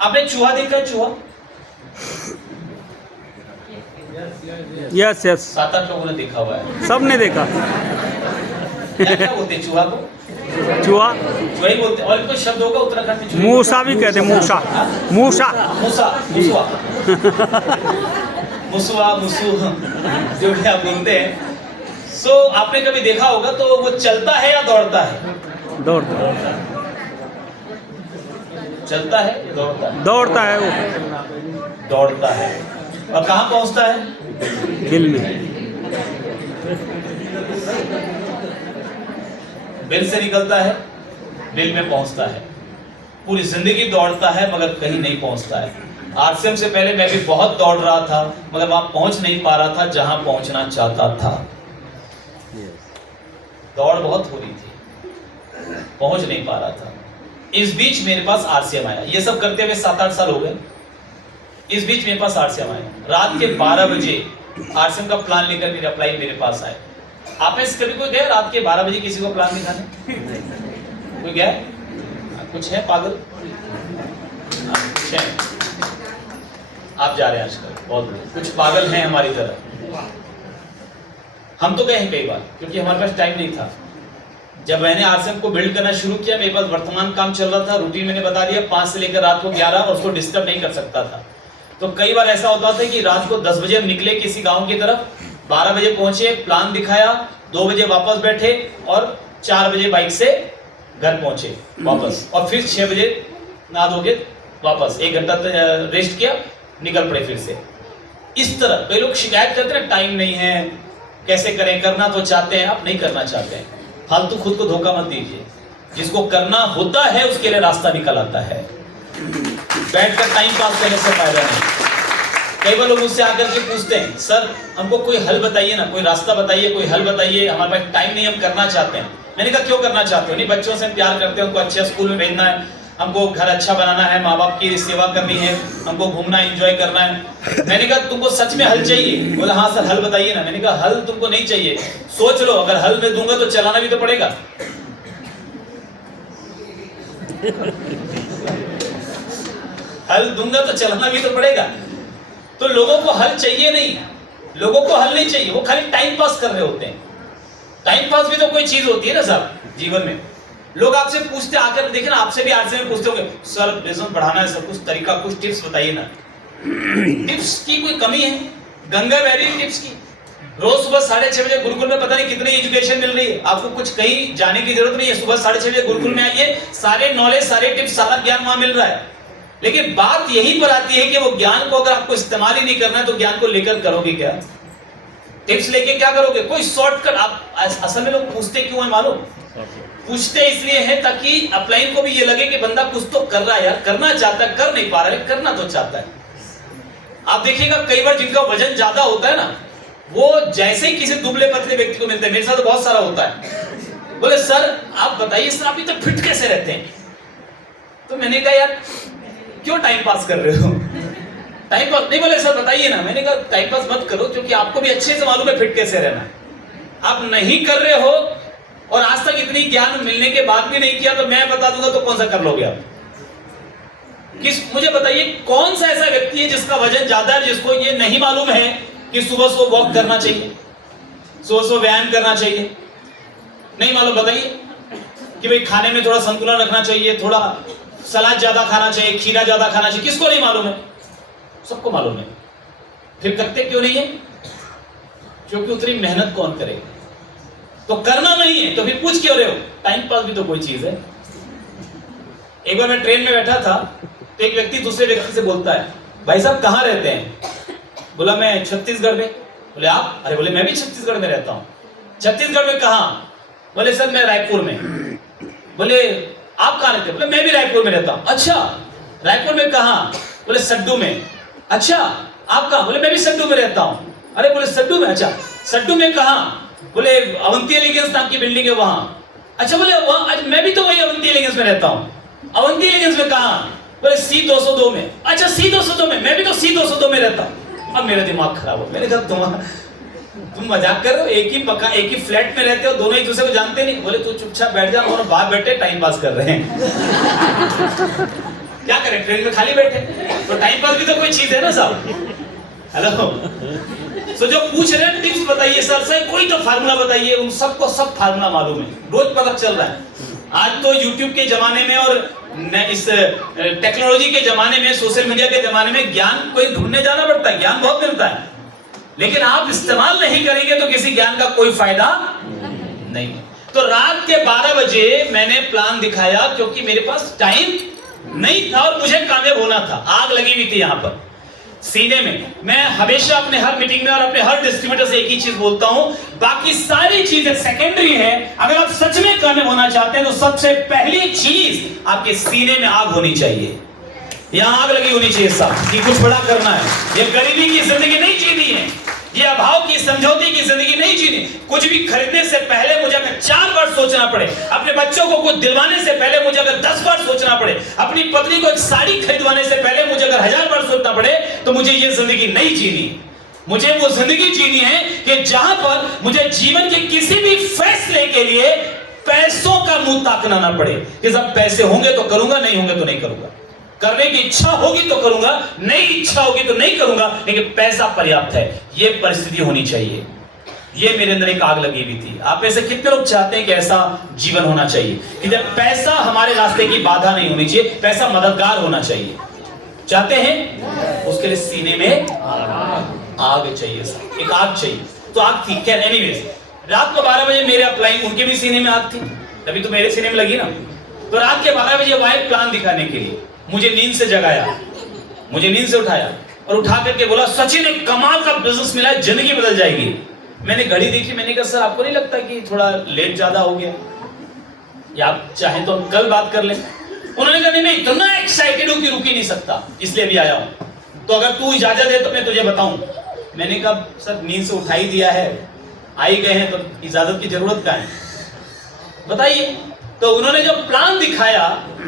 आपने चूहा देखा है? चूहा यस यस 7-8 लोगों ने देखा हुआ है। सबने देखा। क्या बोलते हैं चूहा को? चूहा चूहा ही बोलते हैं। और इनको शब्द होगा उत्तराखंड में मूसा भी कहते हैं, मूसा मूसा मूसा मुसुआ मुसुआ मुसु जो भी आप बोलते हैं। सो आपने कभी देखा होगा, तो वो चलता है या दौड़ता है? दौड़ता चलता है या दौड़ता है? दौड़ता है वो, दौड़ता है। और कहाँ पहुंचता है? दिल में। दिल से निकलता है, दिल में पहुंचता है। पूरी जिंदगी दौड़ता है मगर कहीं नहीं पहुंचता है। RCM से पहले मैं भी बहुत दौड़ रहा था, मगर वहां पहुंच नहीं पा रहा था जहां पहुंचना चाहता था। दौड़ बहुत हो रही थी, पहुंच नहीं पा रहा था। इस बीच मेरे पास RCM आया। ये सब करते हुए 7-8 साल हो गए। इस बीच मेरे पास RCM आया। रात के 12 बजे RCM का प्लान लेकर मेरे अप्लाई मेरे पास आए। आप में से कभी कोई गया रात के 12 बजे किसी को प्लान दिखाने? कोई गया? कुछ है पागल? कुछ है? आप जा रहे हैं आजकल, बहुत बढ़िया। कुछ पागल हैं हमारी तरह। हम तो गए हैं कई बार, क्योंकि हमारे पास टाइम नहीं था। जब मैंने आरसीएम को बिल्ड करना शुरू किया, मेरे पास वर्तमान काम चल रहा था, रूटीन मैंने बता दिया 5 से लेकर रात को 11, और उसको डिस्टर्ब नहीं कर सकता था। तो कई बार ऐसा होता था कि रात को 10 बजे हम निकले किसी गांव की तरफ, 12 बजे पहुंचे, प्लान दिखाया, 2 बजे वापस बैठे और 4 बजे बाइक से घर पहुंचे वापस, और फिर 6 बजे नहा धो के वापस 1 घंटा रेस्ट किया, निकल पड़े फिर से। इस तरह कई लोग शिकायत करते हैं टाइम नहीं है, कैसे करें, करना तो चाहते हैं, आप नहीं करना चाहते हैं, फालतू खुद को धोखा मत दीजिए। जिसको करना होता है उसके लिए रास्ता निकल आता है, बैठकर टाइम पास करने से फायदा नहीं। कई बार लोग मुझसे आकर के पूछते हैं, सर हमको कोई हल बताइए ना, कोई रास्ता बताइए, कोई हल बताइए, हमारे पास टाइम नहीं, हम करना चाहते हैं। मैंने कहा क्यों करना चाहते हो? नहीं, बच्चों से प्यार करते हैं, उनको अच्छे स्कूल में भेजना है, हमको घर अच्छा बनाना है, माँ बाप की सेवा करनी है, हमको घूमना एंजॉय करना है। मैंने कहा तुमको सच में हल चाहिए? बोला हाँ सर हल बताइए ना। मैंने कहा हल तुमको नहीं चाहिए, सोच लो, अगर हल मैं दूंगा तो चलाना भी तो पड़ेगा। हल दूंगा तो चलाना भी तो पड़ेगा। तो लोगों को हल चाहिए नहीं, लोगों को हल नहीं चाहिए, वो खाली टाइम पास कर रहे होते हैं। टाइम पास भी तो कोई चीज होती है ना साहब जीवन में। लोग आपसे पूछते आकर, देखे ना, आपसे भी आरसे में पूछते होंगे, सर बिजनेस बढ़ाना है, सब कुछ तरीका, कुछ टिप्स बताइए ना। टिप्स की कोई कमी है? गंगा बह रही है टिप्स की। रोज सुबह 6:30 बजे गुरुकुल में पता नहीं कितनी एजुकेशन मिल रही है, आपको कुछ कहीं जाने की जरूरत नहीं है। सुबह 6:30 बजे गुरुकुल में आइए, सारे नॉलेज, सारे टिप्स, सारा ज्ञान वहां मिल रहा है। लेकिन बात यहीं पर आती है कि वो ज्ञान को अगर आपको इस्तेमाल ही नहीं करना है तो ज्ञान को लेकर करोगे क्या? टिप्स लेके क्या करोगे? कोई शॉर्टकट। आप असल में लोग पूछते क्यों है मालूम? पूछते इसलिए है ताकि अपलाइन को भी ये लगे कि बंदा कुछ तो कर रहा है यार, करना चाहता है, कर नहीं पा रहा है, करना तो चाहता है। आप देखिएगा कई बार जिनका वजन ज्यादा होता है ना, वो जैसे ही किसी दुबले पतले व्यक्ति को मिलते हैं, मेरे साथ तो बहुत सारा होता है, बोले सर आप बताइए सर आप इतना फिट कैसे रहते हैं? तो मैंने कहा यार क्यों टाइम पास कर रहे हो? टाइम पास नहीं, बोले सर बताइए ना। मैंने कहा टाइम पास मत करो, क्योंकि आपको भी अच्छे से मालूम है फिट कैसे रहना है। आप नहीं कर रहे हो और आज तक इतनी ज्ञान मिलने के बाद भी नहीं किया, तो मैं बता दूंगा तो कौन सा कर लोगे आप? मुझे बताइए कौन सा ऐसा व्यक्ति है जिसका वजन ज्यादा है, जिसको ये नहीं मालूम है कि सुबह सुबह वॉक करना चाहिए, सुबह सुबह व्यायाम करना चाहिए? नहीं मालूम? बताइए कि भाई खाने में थोड़ा संतुलन रखना चाहिए, थोड़ा सलाद ज्यादा खाना चाहिए, खीरा ज्यादा खाना चाहिए। किसको नहीं मालूम है? सबको मालूम है। फिर करते क्यों नहीं है? क्योंकि उतनी मेहनत कौन करेगा? तो करना नहीं है तो फिर पूछ क्यों रहे हो? टाइम पास भी तो कोई चीज है। एक बार मैं ट्रेन में बैठा था तो एक व्यक्ति दूसरे व्यक्ति से बोलता है, भाई साहब कहाँ रहते हैं? बोला मैं छत्तीसगढ़ में। बोले आप? अरे बोले मैं भी छत्तीसगढ़ में रहता हूँ। छत्तीसगढ़ में कहाँ? बोले सर मैं रायपुर में। बोले आप कहाँ रहते? बोले मैं भी रायपुर में रहता हूँ। अच्छा रायपुर में कहाँ? बोले सड्डू में। अच्छा आप कहाँ? बोले मैं भी सड्डू में रहता हूँ। अरे बोले सड्डू में? अच्छा सड्डू में कहाँ? बोले अवंती एलिगेंस नाम की बिल्डिंग है वहां। अच्छा बोले वहां, मैं भी तो वही अवंती एलिगेंस में रहता हूँ। अवंती एलिगेंस में कहाँ? बोले C202 में। अच्छा C202 में, मैं भी तो C202 में रहता हूँ। अब मेरा दिमाग खराब हो। मैंने कहा तुम मजाक कर रहे हो? एक ही फ्लैट में रहते हो, दोनों एक दूसरे को जानते नहीं? बोले तू चुपचाप बैठ जा, और बाहर बैठे टाइम पास कर रहे हैं। क्या करें, ट्रेन में खाली बैठे, तो टाइम पास भी तो कोई चीज है ना साहब। हेलो, तो जो पूछ रहे हैं टिप्स बताइए सर से, कोई तो फार्मूला बताइए। उन सबको सब फार्मूला मालूम है, रोज पता चल रहा है। आज तो यूट्यूब के जमाने में और इस टेक्नोलॉजी के जमाने में, सोशल मीडिया के जमाने में ज्ञान कोई ढूंढने जाना पड़ता है, ज्ञान बहुत मिलता है, लेकिन आप इस्तेमाल नहीं करेंगे तो किसी ज्ञान का कोई फायदा नहीं। तो रात के 12 बजे मैंने प्लान दिखाया, क्योंकि मेरे पास टाइम नहीं था और मुझे कामयाब होना था। आग लगी हुई थी यहाँ पर सीने में। मैं हमेशा अपने हर मीटिंग में और अपने हर डिस्ट्रीब्यूटर से एक ही चीज बोलता हूं, बाकी सारी चीजें सेकेंडरी है। अगर आप सच में कामयाब होना चाहते हैं तो सबसे पहली चीज आपके सीने में आग होनी चाहिए। यहां आग लगी होनी चाहिए साहब, कि कुछ बड़ा करना है। ये गरीबी की जिंदगी नहीं जीनी है, ये अभाव की, समझौते की जिंदगी नहीं जीनी। कुछ भी खरीदने से पहले मुझे अगर 4 बार सोचना पड़े, अपने बच्चों को कुछ दिलवाने से पहले मुझे अगर 10 बार सोचना पड़े, अपनी पत्नी को एक साड़ी खरीदवाने से पहले मुझे अगर 1000 बार सोचना पड़े, तो मुझे ये जिंदगी नहीं जीनी। मुझे वो जिंदगी जीनी है कि जहां पर मुझे जीवन के किसी भी फैसले के लिए पैसों का मुंह ताकना ना पड़े, कि सब पैसे होंगे तो करूंगा, नहीं होंगे तो नहीं करूंगा। करने की इच्छा होगी तो करूंगा, नहीं इच्छा होगी तो नहीं करूंगा, लेकिन पैसा पर्याप्त है, यह परिस्थिति होनी चाहिए। ये मेरे अंदर एक आग लगी हुई थी। आप में से कितने लोग चाहते हैं कि ऐसा जीवन होना चाहिए कि जब पैसा हमारे रास्ते की बाधा नहीं होनी चाहिए, पैसा मददगार होना चाहिए? चाहते हैं? उसके लिए सीने में आग चाहिए, सर एक आग चाहिए। तो आग थी क्या? एनीवेज, रात को 12 बजे मेरे अपलाइन, उनके भी सीने में आग थी, तभी तो मेरे सीने में लगी ना। तो रात के 12 बजे वाइफ प्लान दिखाने के लिए मुझे नींद से जगाया, मुझे नींद से उठाया और उठा करके बोला, सचिन एक कमाल का बिजनेस मिला है, जिंदगी बदल जाएगी। मैंने घड़ी देखी, मैंने कहा सर आपको नहीं लगता कि थोड़ा लेट ज्यादा हो गया, या आप चाहें तो हम कल बात कर लें? उन्होंने कहा नहीं, मैं इतना एक्साइटेड हूं कि रुक ही नहीं सकता, इसलिए भी आया हूं, तो अगर तू इजाजत दे तो मैं तुझे बताऊं। मैंने कहा सर नींद से उठा ही दिया है, आ ही गए हैं, तो इजाजत की जरूरत क्या है, बताइए। तो उन्होंने जो प्लान दिखाया,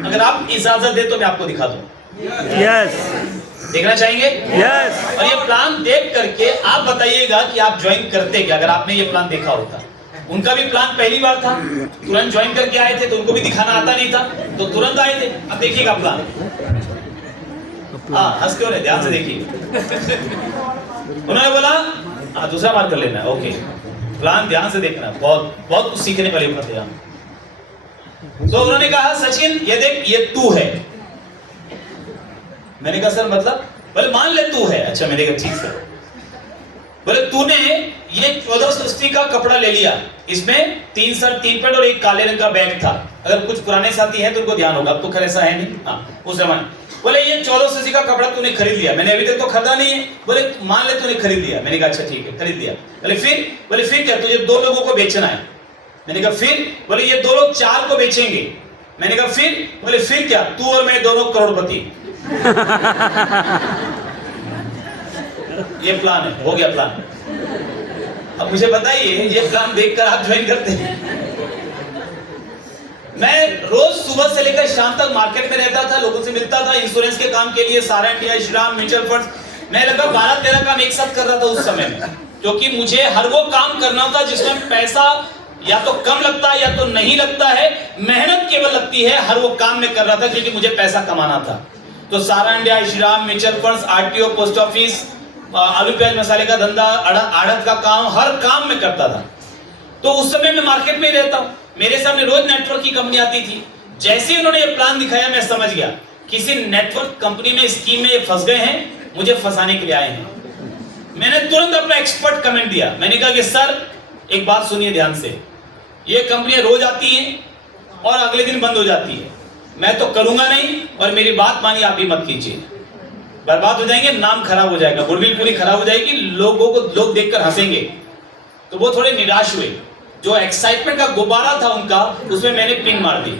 अगर आप इजाजत दे तो मैं आपको दिखा दूं। यस देखना चाहेंगे? यस। और ये प्लान देख करके आप बताइएगा कि आप ज्वाइन करते क्या अगर आपने ये प्लान देखा होता। उनका भी प्लान पहली बार था, तुरंत ज्वाइन करके आए थे, तो उनको भी दिखाना आता नहीं था, तो तुरंत आए थे। अब देखिएगा प्लान। हाँ, हंस क्यों रहे, ध्यान से देखिए। उन्होंने बोला हाँ दूसरा बार कर लेना, ओके। प्लान ध्यान से देखना, बहुत बहुत कुछ सीखने वाली बात है। तो उन्होंने कहा सचिन ये देख, ये तू है। मैंने कहा सर मतलब? बोले मान ले तू है। अच्छा, मैंने कहा ठीक सर। बोले तूने ये 1480 का कपड़ा ले लिया, इसमें 3 शर्ट 3 पैंट और एक काले रंग का बैग था। अगर कुछ पुराने साथी हैं तो उनको ध्यान होगा, अब तो खैर ऐसा है नहीं, हाँ उस जमाने। बोले ये 1480 का कपड़ा तूने खरीद लिया, मैंने अभी तक तो खरीदा नहीं है। बोले मान ले तूने खरीद लिया। मैंने कहा अच्छा ठीक है, खरीद लिया। बोले फिर क्या? तुझे 2 लोगों को बेचना है। मैंने कहा फिर? बोले ये 2 लोग 4 को बेचेंगे। मैंने कहा फिर? बोले फिर क्या? तू और मैं दोनों करोड़पति। ये प्लान है, हो गया प्लान। अब मुझे बताइए ये प्लान देखकर आप ज्वाइन करते हैं? मैं रोज सुबह से लेकर शाम तक मार्केट में रहता था, लोगों से मिलता था, इंश्योरेंस के काम के लिए सारा इंडिया, श्रीराम, म्यूचुअल फंड्स, मैं लगभग 12-13 काम एक साथ कर रहा था उस समय में, क्योंकि मुझे हर वो काम करना था जिसमें पैसा या तो कम लगता है या तो नहीं लगता है, मेहनत केवल लगती है। हर वो काम में कर रहा था क्योंकि मुझे पैसा कमाना था। तो सारा India, Shriram, mutual funds, RTO, post office, आलू प्याज मसाले का धंधा, आड़त का काम, हर काम में करता था। तो उस समय मैं मार्केट में ही रहता हूं, मेरे सामने रोज नेटवर्क की कंपनी आती थी। जैसे ही उन्होंने ये प्लान दिखाया मैं समझ गया किसी नेटवर्क कंपनी में, स्कीम में ये फंस गए हैं, मुझे फंसाने के लिए आए हैं। मैंने तुरंत अपना एक्सपर्ट कमेंट दिया। मैंने कहा कि सर एक बात सुनिए ध्यान से, ये कंपनियां रोज आती हैं और अगले दिन बंद हो जाती है, मैं तो करूंगा नहीं, और मेरी बात मानिए आप भी मत कीजिए, बर्बाद हो जाएंगे, नाम खराब हो जाएगा, गुडविल पूरी खराब हो जाएगी, लोगों को लोग देखकर हंसेंगे। तो वो थोड़े निराश हुए, जो एक्साइटमेंट का गुब्बारा था उनका, उसमें मैंने पिन मार दी,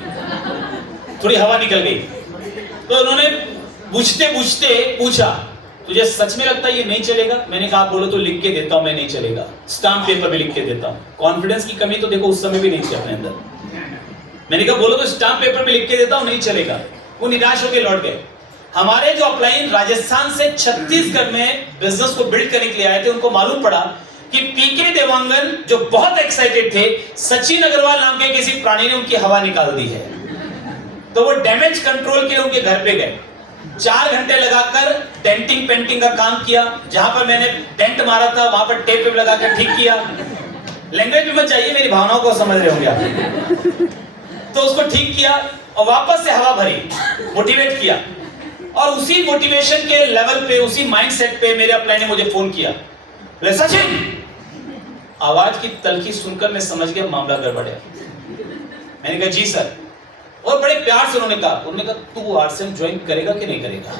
थोड़ी हवा निकल गई। तो उन्होंने पूछते पूछते पूछा तुझे सच में लगता है ये नहीं चलेगा? मैंने कहा आप बोलो तो लिख के देता हूं, मैं नहीं चलेगा, स्टाम्प पेपर पे लिख के देता हूं। कॉन्फिडेंस की कमी तो देखो उस समय भी नहीं थी अपने अंदर। मैंने कहा बोलो तो स्टाम्प पेपर पे लिख के देता हूं, नहीं चलेगा। वो निराश होकर लौट गए। हमारे जो अपलाइन राजस्थान से छत्तीसगढ़ में बिजनेस को बिल्ड करने के लिए आए थे, उनको मालूम पड़ा कि पीके देवांगन जो बहुत एक्साइटेड थे, सचिन अग्रवाल नाम के किसी प्राणी ने उनकी हवा निकाल दी है। तो वो डैमेज कंट्रोल के लिए उनके घर पे गए, 4 घंटे लगाकर डेंटिंग पेंटिंग का काम किया। जहां पर मैंने डेंट मारा था वहां पर टेप वेप लगाकर ठीक किया। लैंग्वेज में मत जाइए, मेरी भावनाओं को समझ रहे होंगे आप। तो उसको ठीक किया और वापस से हवा भरी, मोटिवेट किया। और उसी मोटिवेशन के लेवल पे, उसी माइंडसेट पे मेरे अपलाइन ने मुझे फोन किया, सचिन। आवाज की तलखी सुनकर मैं समझ गया मामला गड़बड़ है। मैंने कहा जी सर। और बड़े प्यार से उन्होंने कहा तू आरसीएम ज्वाइन करेगा कि नहीं करेगा?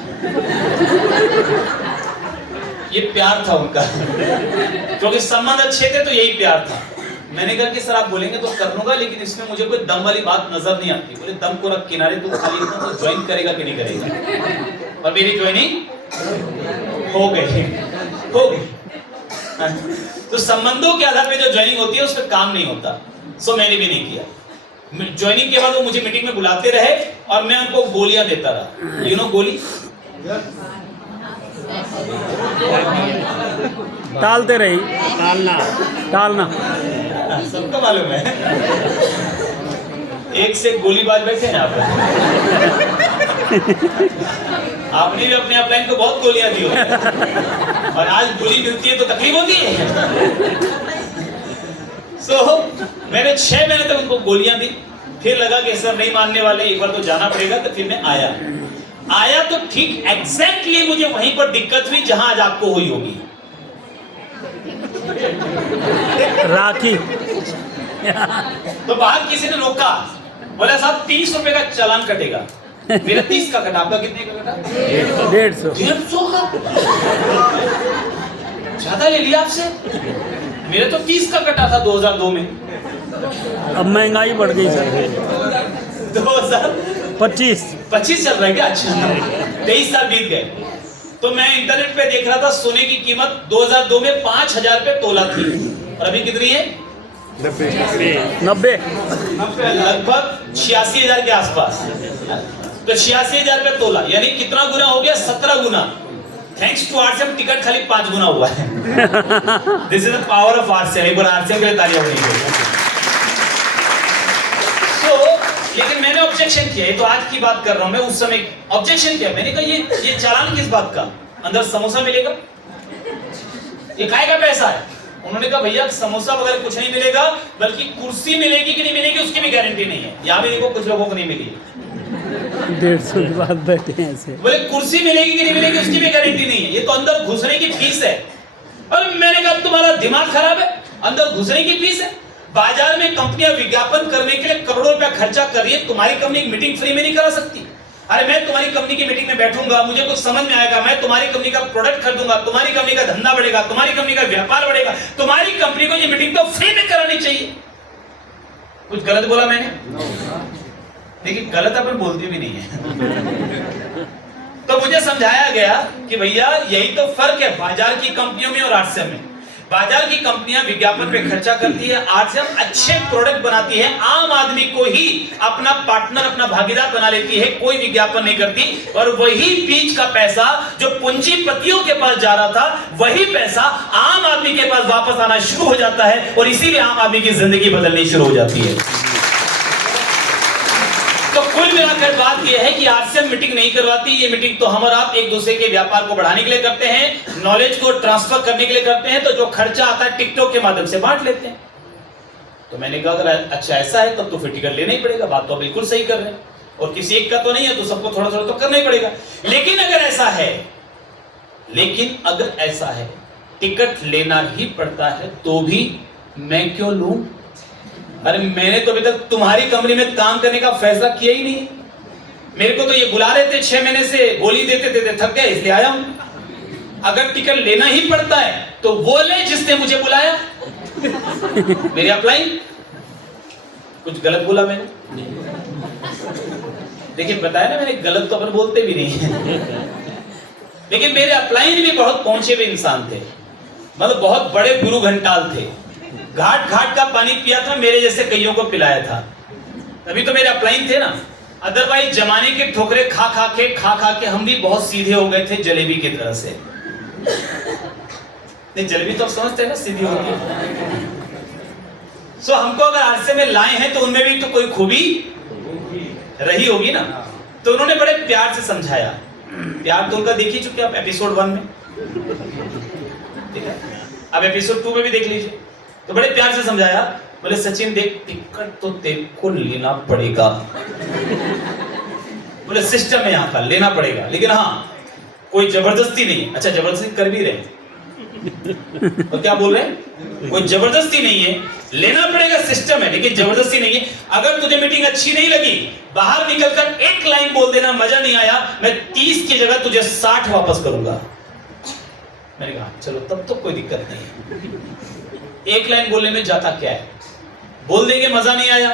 ये प्यार था उनका, क्योंकि संबंध अच्छे थे तो यही प्यार था। मैंने कहा कि सर आप बोलेंगे तो कर लूंगा, लेकिन इसमें मुझे कोई दम वाली बात नजर नहीं आती। बोले दम को रख किनारे, तू खाली इतना तो ज्वाइन करेगा कि नहीं करेगा? और मेरी ज्वाइनिंग हो गई। तो संबंधों के आधार पे जो ज्वाइनिंग होती है उस पर काम नहीं होता। सो मैंने भी नहीं किया। ज्वाइनिंग के बाद वो मुझे मीटिंग में बुलाते रहे और मैं उनको गोलियां देता रहा। यू नो गोली? टालते रही, टालना सबको मालूम है। एक से गोलीबाज बैठे हैं आप। आपने भी अपने अपलाइन को बहुत गोलियां दी होगी, और आज गोली मिलती है तो तकलीफ होती है। मैंने 6 महीने तक उनको गोलियां दी, फिर लगा कि सर नहीं मानने वाले, एक बार तो जाना पड़ेगा, तो फिर मैं आया तो ठीक एग्जैक्टली मुझे वहीं पर दिक्कत हुई जहां आज आपको हुई होगी। राखी। तो बाहर किसी ने रोका, बोला साहब 30 रुपए का चालान कटेगा। मेरा 30 का कटा, आपका कितने का कटा? 150 का। ज्यादा ले लिया आपसे। मेरा तो 30 का कटा था 2002 में। अब महंगाई बढ़ गई सर। 2025 चल रहा है क्या? अच्छा, 23 साल बीत गए। तो मैं इंटरनेट पे देख रहा था, सोने की कीमत 2002 में 5,000 रुपए तोला थी, और अभी कितनी है? 90। लगभग 86,000 के आसपास। तो 86,000 रुपए तोला, यानी कितना गुना हो गया? 17 गुना। थैंक्स टू आरसीएम टिकट खाली 5 गुना हुआ है। This is the power of RCM. एक बार आरसीएम के लिए तालियां होनी चाहिए। लेकिन मैंने ऑब्जेक्शन किया, ये तो आज की बात कर रहा हूं मैं, उस समय ऑब्जेक्शन किया। मैंने कहा ये चालान किस बात का? अंदर समोसा मिलेगा? ये काय का पैसा है? उन्होंने कहा भैया समोसा वगैरह कुछ नहीं मिलेगा, बल्कि कुर्सी मिलेगी कि नहीं मिलेगी उसकी भी गारंटी नहीं है। यहाँ भी देखो कुछ लोगों को नहीं मिली। 150 के बाद बैठे हैं ऐसे। बोले कुर्सी मिलेगी कि नहीं मिलेगी उसकी भी गारंटी नहीं है, ये तो अंदर घुसने की फीस है। और मैंने कहा तुम्हारा दिमाग खराब है, अंदर घुसने की फीस है। बाजार में कंपनियां विज्ञापन करने के लिए करोड़ों रुपया खर्चा कर रही है, तुम्हारी कंपनी एक मीटिंग फ्री में नहीं करा सकती। अरे मैं तुम्हारी कंपनी की मीटिंग में बैठूंगा, मुझे कुछ समझ में आएगा, मैं तुम्हारी कंपनी का प्रोडक्ट खरीदूंगा, तुम्हारी कंपनी का धंधा बढ़ेगा, तुम्हारी कंपनी का व्यापार बढ़ेगा। तुम्हारी कंपनी को ये मीटिंग तो फ्री में करानी चाहिए। कुछ गलत बोला मैंने? लेकिन गलत अपन बोलते भी नहीं है। तो मुझे समझाया गया कि भैया यही तो फर्क है बाजार की कंपनियों में और आरसीएम में। बाजार की कंपनियां विज्ञापन पे खर्चा करती है, आरसीएम अच्छे प्रोडक्ट बनाती है, आम आदमी को ही अपना पार्टनर, अपना भागीदार बना लेती है, कोई विज्ञापन नहीं करती। और वही बीच का पैसा जो पूंजीपतियों के पास जा रहा था, वही पैसा आम आदमी के पास वापस आना शुरू हो जाता है, और इसीलिए आम आदमी की जिंदगी बदलनी शुरू हो जाती है। तो कुल मिलाकर बात यह है कि आरसीएम मीटिंग नहीं करवाती। ये मीटिंग तो हम और आप एक दूसरे के व्यापार को बढ़ाने के लिए करते हैं, नॉलेज को ट्रांसफर करने के लिए करते हैं। तो जो खर्चा आता है टिकटों के माध्यम से बांट लेते हैं। तो मैंने कहा अगर अच्छा ऐसा है तब तो फिर टिकट लेना ही पड़ेगा। बात तो बिल्कुल सही कर रहे हैं, और किसी एक का तो नहीं है, तो सबको थोड़ा थोड़ा तो करना ही पड़ेगा। लेकिन अगर ऐसा है टिकट लेना ही पड़ता है, तो भी मैं क्यों लूं? अरे मैंने तो अभी तक तुम्हारी कंपनी में काम करने का फैसला किया ही नहीं। मेरे को तो ये बुला रहे थे 6 महीने से, गोली देते थक गया, इसलिए आया हूं। अगर टिकट लेना ही पड़ता है तो वो ले जिसने मुझे बुलाया। मेरी अपलाइन कुछ गलत बोला मैंने? देखिए बताया ना मैंने, गलत तो अपन बोलते भी नहीं है। लेकिन मेरे अपलाइन भी बहुत पहुंचे हुए इंसान थे, मतलब बहुत बड़े गुरु घंटाल थे। घाट घाट का पानी पिया था, मेरे जैसे कईयों को पिलाया था, तभी तो मेरे अपलाइन थे ना। अदरवाइज जमाने के ठोकरे खा खा के हम भी बहुत सीधे हो गए थे, जलेबी की तरह से। नहीं जलेबी तो आप समझते हैं ना, सीधी होती है। सो हमको अगर आरसीएम में लाए हैं तो उनमें भी तो कोई खूबी रही होगी ना। तो उन्होंने बड़े प्यार से समझाया। प्यार तो उनका देख ही चुके आप एपिसोड 1 में, ठीक है? अब एपिसोड 2 में भी देख लीजिए। तो बड़े प्यार से समझाया, बोले सचिन देख टिकट तो तेरे को लेना पड़ेगा। बोले सिस्टम है यहाँ का, लेना पड़ेगा, लेकिन हाँ कोई जबरदस्ती नहीं। अच्छा जबरदस्ती कर भी रहे तो क्या बोल रहे हैं? कोई जबरदस्ती नहीं है, लेना पड़ेगा, सिस्टम है, लेकिन जबरदस्ती नहीं है। अगर तुझे मीटिंग अच्छी नहीं लगी, बाहर निकलकर एक लाइन बोल देना, मजा नहीं आया, मैं 30 की जगह तुझे 60 वापस करूंगा। मैंने कहा चलो तब तो कोई दिक्कत नहीं है। एक लाइन बोलने में जाता क्या है, बोल देंगे मजा नहीं आया,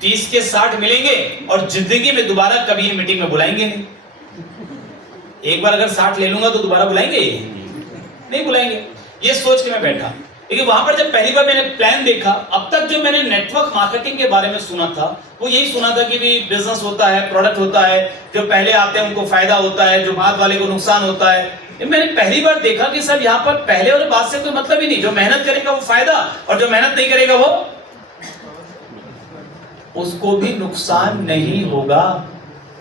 30 के 60 मिलेंगे, और जिंदगी में दोबारा कभी ये मीटिंग में बुलाएंगे नहीं। एक बार अगर 60 ले लूंगा तो दोबारा बुलाएंगे? नहीं बुलाएंगे। ये सोच के मैं बैठा। लेकिन वहां पर जब पहली बार मैंने प्लान देखा, अब तक जो मैंने नेटवर्क मार्केटिंग के बारे में सुना था वो यही सुना था कि भी बिजनेस होता है, प्रोडक्ट होता है, जो पहले आते हैं उनको फायदा होता है, जो बाद वाले को नुकसान होता है। मैंने पहली बार देखा कि सर यहाँ पर पहले और बाद से कोई मतलब ही नहीं। जो मेहनत करेगा वो फायदा, और जो मेहनत नहीं करेगा वो उसको भी नुकसान नहीं होगा।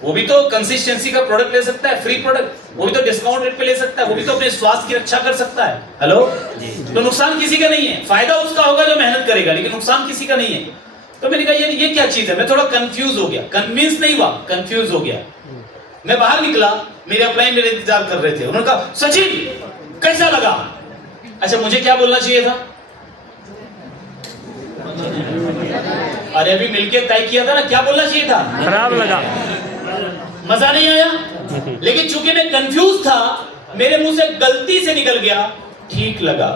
वो भी तो कंसिस्टेंसी का प्रोडक्ट ले सकता है, फ्री प्रोडक्ट। वो भी तो डिस्काउंट रेट पे ले सकता है, वो भी तो अपने स्वास्थ्य की रक्षा कर सकता है। हेलो, तो नुकसान किसी का नहीं है, फायदा उसका होगा जो मेहनत करेगा, लेकिन नुकसान किसी का नहीं है। तो मैंने कहा ये क्या चीज है, मैं थोड़ा कंफ्यूज हो गया, कन्विंस नहीं हुआ, कंफ्यूज हो गया। मैं बाहर निकला, मेरे अपलाइन मेरे इंतजार कर रहे थे। उन्होंने कहा सचिन कैसा लगा? अच्छा मुझे क्या बोलना चाहिए था? अरे अभी मिलके तय किया था ना, क्या बोलना चाहिए था? खराब लगा, मजा नहीं आया। लेकिन चूंकि मैं कंफ्यूज था, मेरे मुंह से गलती से निकल गया ठीक लगा।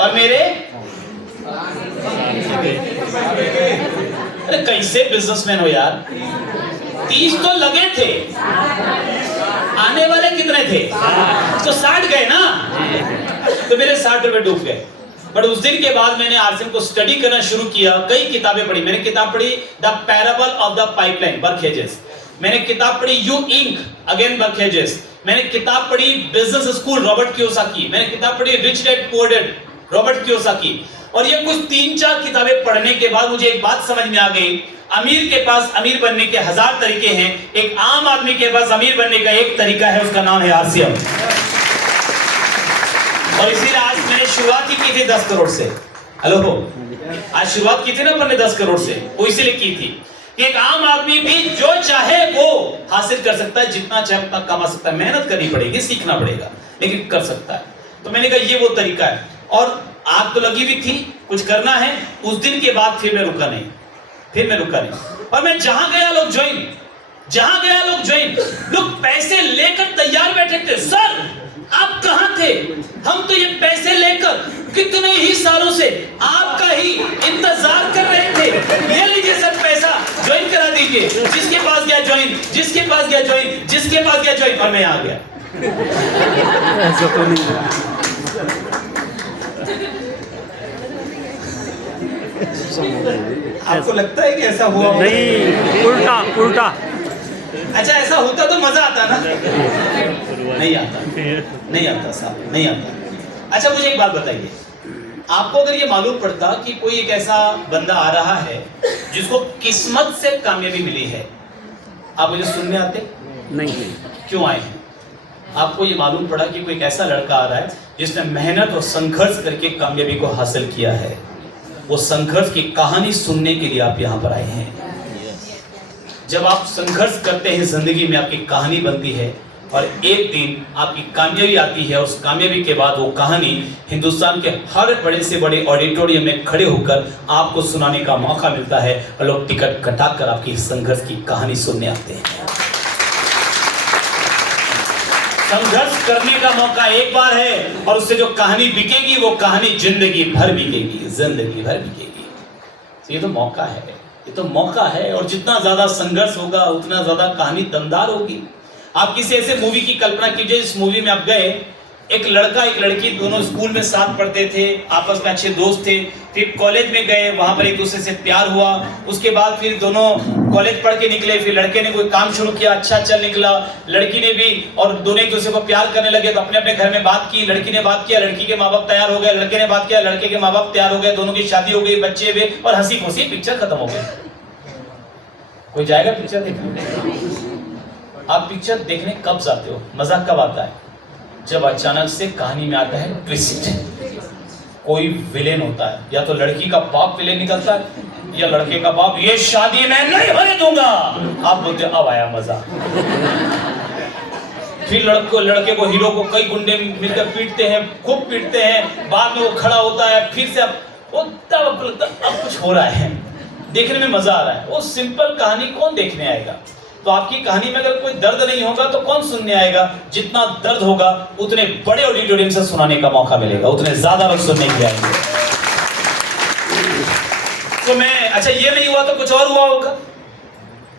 और मेरे अरे कैसे बिजनेसमैन हो यार, 30 तो लगे थे, आने वाले कितने थे? तो 60 गए ना, तो मेरे 60 रुपए डूब गए। बट उस दिन के बाद मैंने आरसीएम को स्टडी करना शुरू किया, कई किताबें पढ़ी। मैंने किताब पढ़ी the parable of the pipeline Burke Hedges, मैंने किताब पढ़ी यू इंक अगेन बर्कहेजेस, मैंने किताब पढ़ी बिजनेस स्कूल रॉबर्ट कियोसाकी, मैंने किताब पढ़ी rich dad poor dad Robert Kiyosaki. और ये कुछ 3-4 किताबें पढ़ने के बाद मुझे एक बात समझ में आ गई, अमीर के पास अमीर बनने के 1000 तरीके हैं, एक आम आदमी के पास अमीर बनने का एक तरीका है, उसका नाम है आरसीएम। और इसीलिए आज मैंने शुरुआत ही की थी 10 करोड़ से। हेलो, आज शुरुआत की थी ना अपने 10 करोड़ से, वो इसीलिए की थी कि एक आम आदमी भी जो चाहे वो हासिल कर सकता है, जितना चाहे उतना कमा सकता है। मेहनत करनी पड़ेगी, सीखना पड़ेगा, लेकिन कर सकता है। तो मैंने कहा ये वो तरीका है। और आग तो लगी हुई थी, कुछ करना है। उस दिन के बाद फिर मैं रुका नहीं, और मैं जहां गया लोग ज्वाइन, लोग पैसे लेकर तैयार बैठे थे। सर आप कहां थे? हम तो ये पैसे लेकर कितने ही सालों से आपका ही इंतजार कर रहे थे। ये लीजिए सर पैसा, ज्वाइन करा दीजिए। जिसके पास गया ज्वाइन, जिसके पास गया ज्वाइन, जिसके पास गया ज्वाइन, और मैं आ गया। ऐसा तो नहीं। आपको लगता है कि ऐसा हुआ? नहीं, उल्टा। अच्छा ऐसा होता तो मजा आता ना? नहीं आता साहब, नहीं आता। अच्छा मुझे एक बात बताइए, आपको अगर ये मालूम पड़ता कि कोई एक ऐसा बंदा आ रहा है जिसको किस्मत से कामयाबी मिली है, आप मुझे सुनने आते? नहीं। क्यों आए हैं? आपको ये मालूम पड़ा कि कोई एक ऐसा लड़का आ रहा है जिसने मेहनत और संघर्ष करके कामयाबी को हासिल किया है। वो संघर्ष की कहानी सुनने के लिए आप यहाँ पर आए हैं। जब आप संघर्ष करते हैं जिंदगी में, आपकी कहानी बनती है और एक दिन आपकी कामयाबी आती है। उस कामयाबी के बाद वो कहानी हिंदुस्तान के हर बड़े से बड़े ऑडिटोरियम में खड़े होकर आपको सुनाने का मौका मिलता है और लोग टिकट कटाकर आपकी संघर्ष की कहानी सुनने आते हैं। संघर्ष करने का मौका एक बार है और उससे जो कहानी बिकेगी वो कहानी जिंदगी भर बिकेगी। ये तो मौका है, ये तो मौका है। और जितना ज्यादा संघर्ष होगा उतना ज्यादा कहानी दमदार होगी। आप किसी ऐसे मूवी की कल्पना कीजिए जिस मूवी में आप गए, एक लड़का एक लड़की दोनों स्कूल में साथ पढ़ते थे, आपस में अच्छे दोस्त थे, फिर कॉलेज में गए, वहां पर एक दूसरे से प्यार हुआ। उसके बाद फिर दोनों कॉलेज पढ़ के निकले, फिर लड़के ने कोई काम शुरू किया, अच्छा चल निकला, लड़की ने भी, और दोनों एक दूसरे को प्यार करने लगे। तो अपने अपने घर में बात की, लड़की ने बात किया, लड़की के माँ बाप तैयार हो गए, लड़के ने बात किया, लड़के के माँ बाप तैयार हो गए, दोनों की शादी हो गई, बच्चे हुए और हंसी खुशी पिक्चर खत्म हो गई। कोई जाएगा पिक्चर देखने? आप पिक्चर देखने कब जाते हो? मजा कब आता है? जब अचानक से कहानी में आता है ट्विस्ट। कोई विलेन होता है, या तो लड़की का बाप विलेन निकलता है या लड़के का बाप, ये शादी मैं नहीं होने दूंगा। आप बोलते अब आया मजा। फिर लड़के को हीरो को कई गुंडे मिलकर पीटते हैं, खूब पीटते हैं, बाद में वो खड़ा होता है, फिर से अब कुछ हो रहा है, देखने में मजा आ रहा है। वो सिंपल कहानी कौन देखने आएगा? तो आपकी कहानी में अगर कोई दर्द नहीं होगा तो कौन सुनने आएगा? जितना दर्द होगा उतने बड़े ऑडिटोरियम से सुनाने का मौका मिलेगा, उतने ज्यादा लोग सुनने के आएंगे। तो मैं, अच्छा ये नहीं हुआ तो कुछ और हुआ होगा।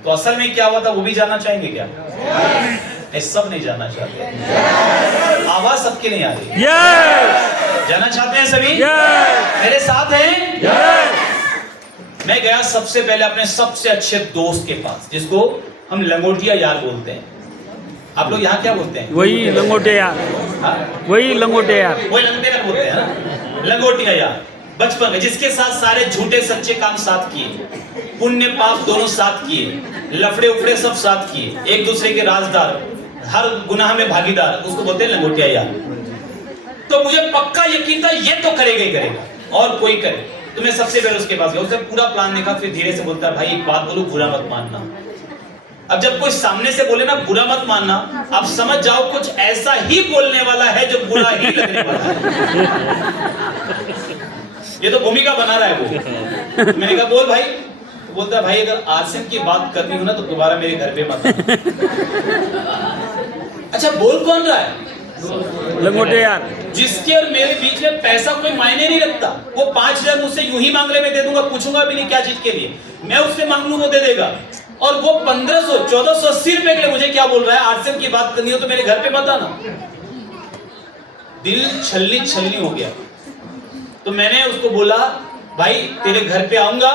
तो असल में क्या हुआ था वो भी जानना चाहेंगे क्या? नहीं, सब नहीं जानना चाहते। आवाज सबके नहीं आ रही। जानना चाहते हैं सभी? मेरे साथ हैं? मैं गया सबसे पहले अपने सबसे अच्छे दोस्त के पास, जिसको हम लंगोटिया यार बोलते हैं। आप लोग यहाँ क्या बोलते हैं? वही लंगोटे यार। हाँ? वही लंगोटे यार। वही लंगोटिया बोलते हैं ना, लंगोटिया यार। बचपन में जिसके साथ सारे झूठे सच्चे काम साथ किए, पुण्य पाप दोनों साथ किए, लफड़े उफड़े सब साथ किए, एक दूसरे के राजदार, हर गुनाह में भागीदार, उसको बोलते हैं लंगोटिया यार। तो मुझे पक्का यकीन था ये तो करेगा ही करेगा और कोई करे। तो मैं सबसे पहले उसके पास गया, उसने पूरा प्लान देखा, फिर धीरे से बोलता है भाई एक बात बोलूं, बुरा मत मानना। अब जब कोई सामने से बोले ना बुरा मत मानना, आप समझ जाओ कुछ ऐसा ही बोलने वाला है जो बुरा ही लगने वाला है। ये तो भूमिका बना रहा है वो। तो मैंने कहा बोल भाई। तो बोलता है भाई अगर आसिम की बात करनी हो ना तो दोबारा मेरे घर पे मत आना। अच्छा बोल कौन रहा है? लंगोटे यार। जिसके और मेरे बीच में पैसा कोई मायने नहीं रखता। वो 5,000 मुझसे यूं ही मांगने में दे दूंगा, पूछूंगा भी नहीं क्या चीज के लिए। मैं उससे मांग लूं वो दे देगा। और वो 1500 1480 रुपए के लिए मुझे क्या बोल रहा है, आरसीएम की बात करनी हो तो मेरे घर पे मत आना। दिल छल्ली छल्ली हो गया। तो मैंने उसको बोला भाई तेरे घर पे आऊंगा,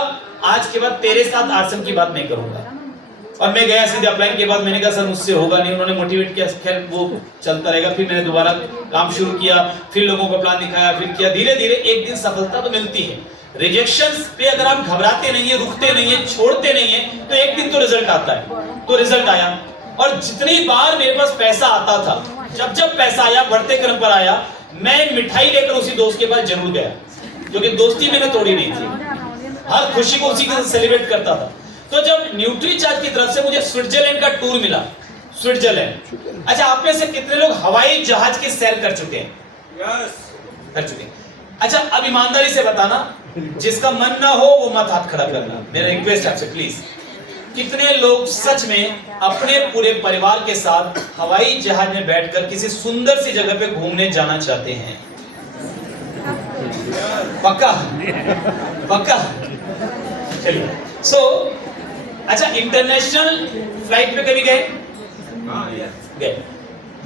आज के बाद तेरे साथ आरसीएम की बात नहीं करूंगा। और मैं गया सीधे अपलाइन के बाद, मैंने कहा सर मुझसे होगा नहीं। उन्होंने मोटिवेट किया, खैर वो चलता रहेगा। फिर मैंने दोबारा काम शुरू किया, फिर लोगों को प्लान दिखाया, फिर किया। धीरे धीरे एक दिन सफलता तो मिलती है। रिजेक्शंस पे अगर आप घबराते नहीं है, रुकते नहीं है, छोड़ते नहीं है, तो एक दिन तो रिजल्ट आता है। तो रिजल्ट आया। और जितनी बार मेरे पास पैसा आता था, जब जब पैसा आया बढ़ते क्रम पर आया, मैं मिठाई लेकर उसी दोस्त के पास जरूर गया, क्योंकि दोस्ती मैंने तोड़ी नहीं थी। हर खुशी को उसी के साथ सेलिब्रेट करता था। तो जब न्यूट्रीचार्ज की तरफ से मुझे स्विट्जरलैंड का टूर मिला, स्विट्जरलैंड। अच्छा आप में से कितने लोग हवाई जहाज की सैर कर चुके हैं? कर चुके हैं। अच्छा अब ईमानदारी से बताना, जिसका मन ना हो वो मत हाथ खड़ा करना, मेरा रिक्वेस्ट है आपसे प्लीज। कितने लोग सच में अपने पूरे परिवार के साथ हवाई जहाज में बैठकर किसी सुंदर सी जगह पे घूमने जाना चाहते हैं? पक्का? पक्का? चलिए। अच्छा इंटरनेशनल फ्लाइट पे कभी गए? गए।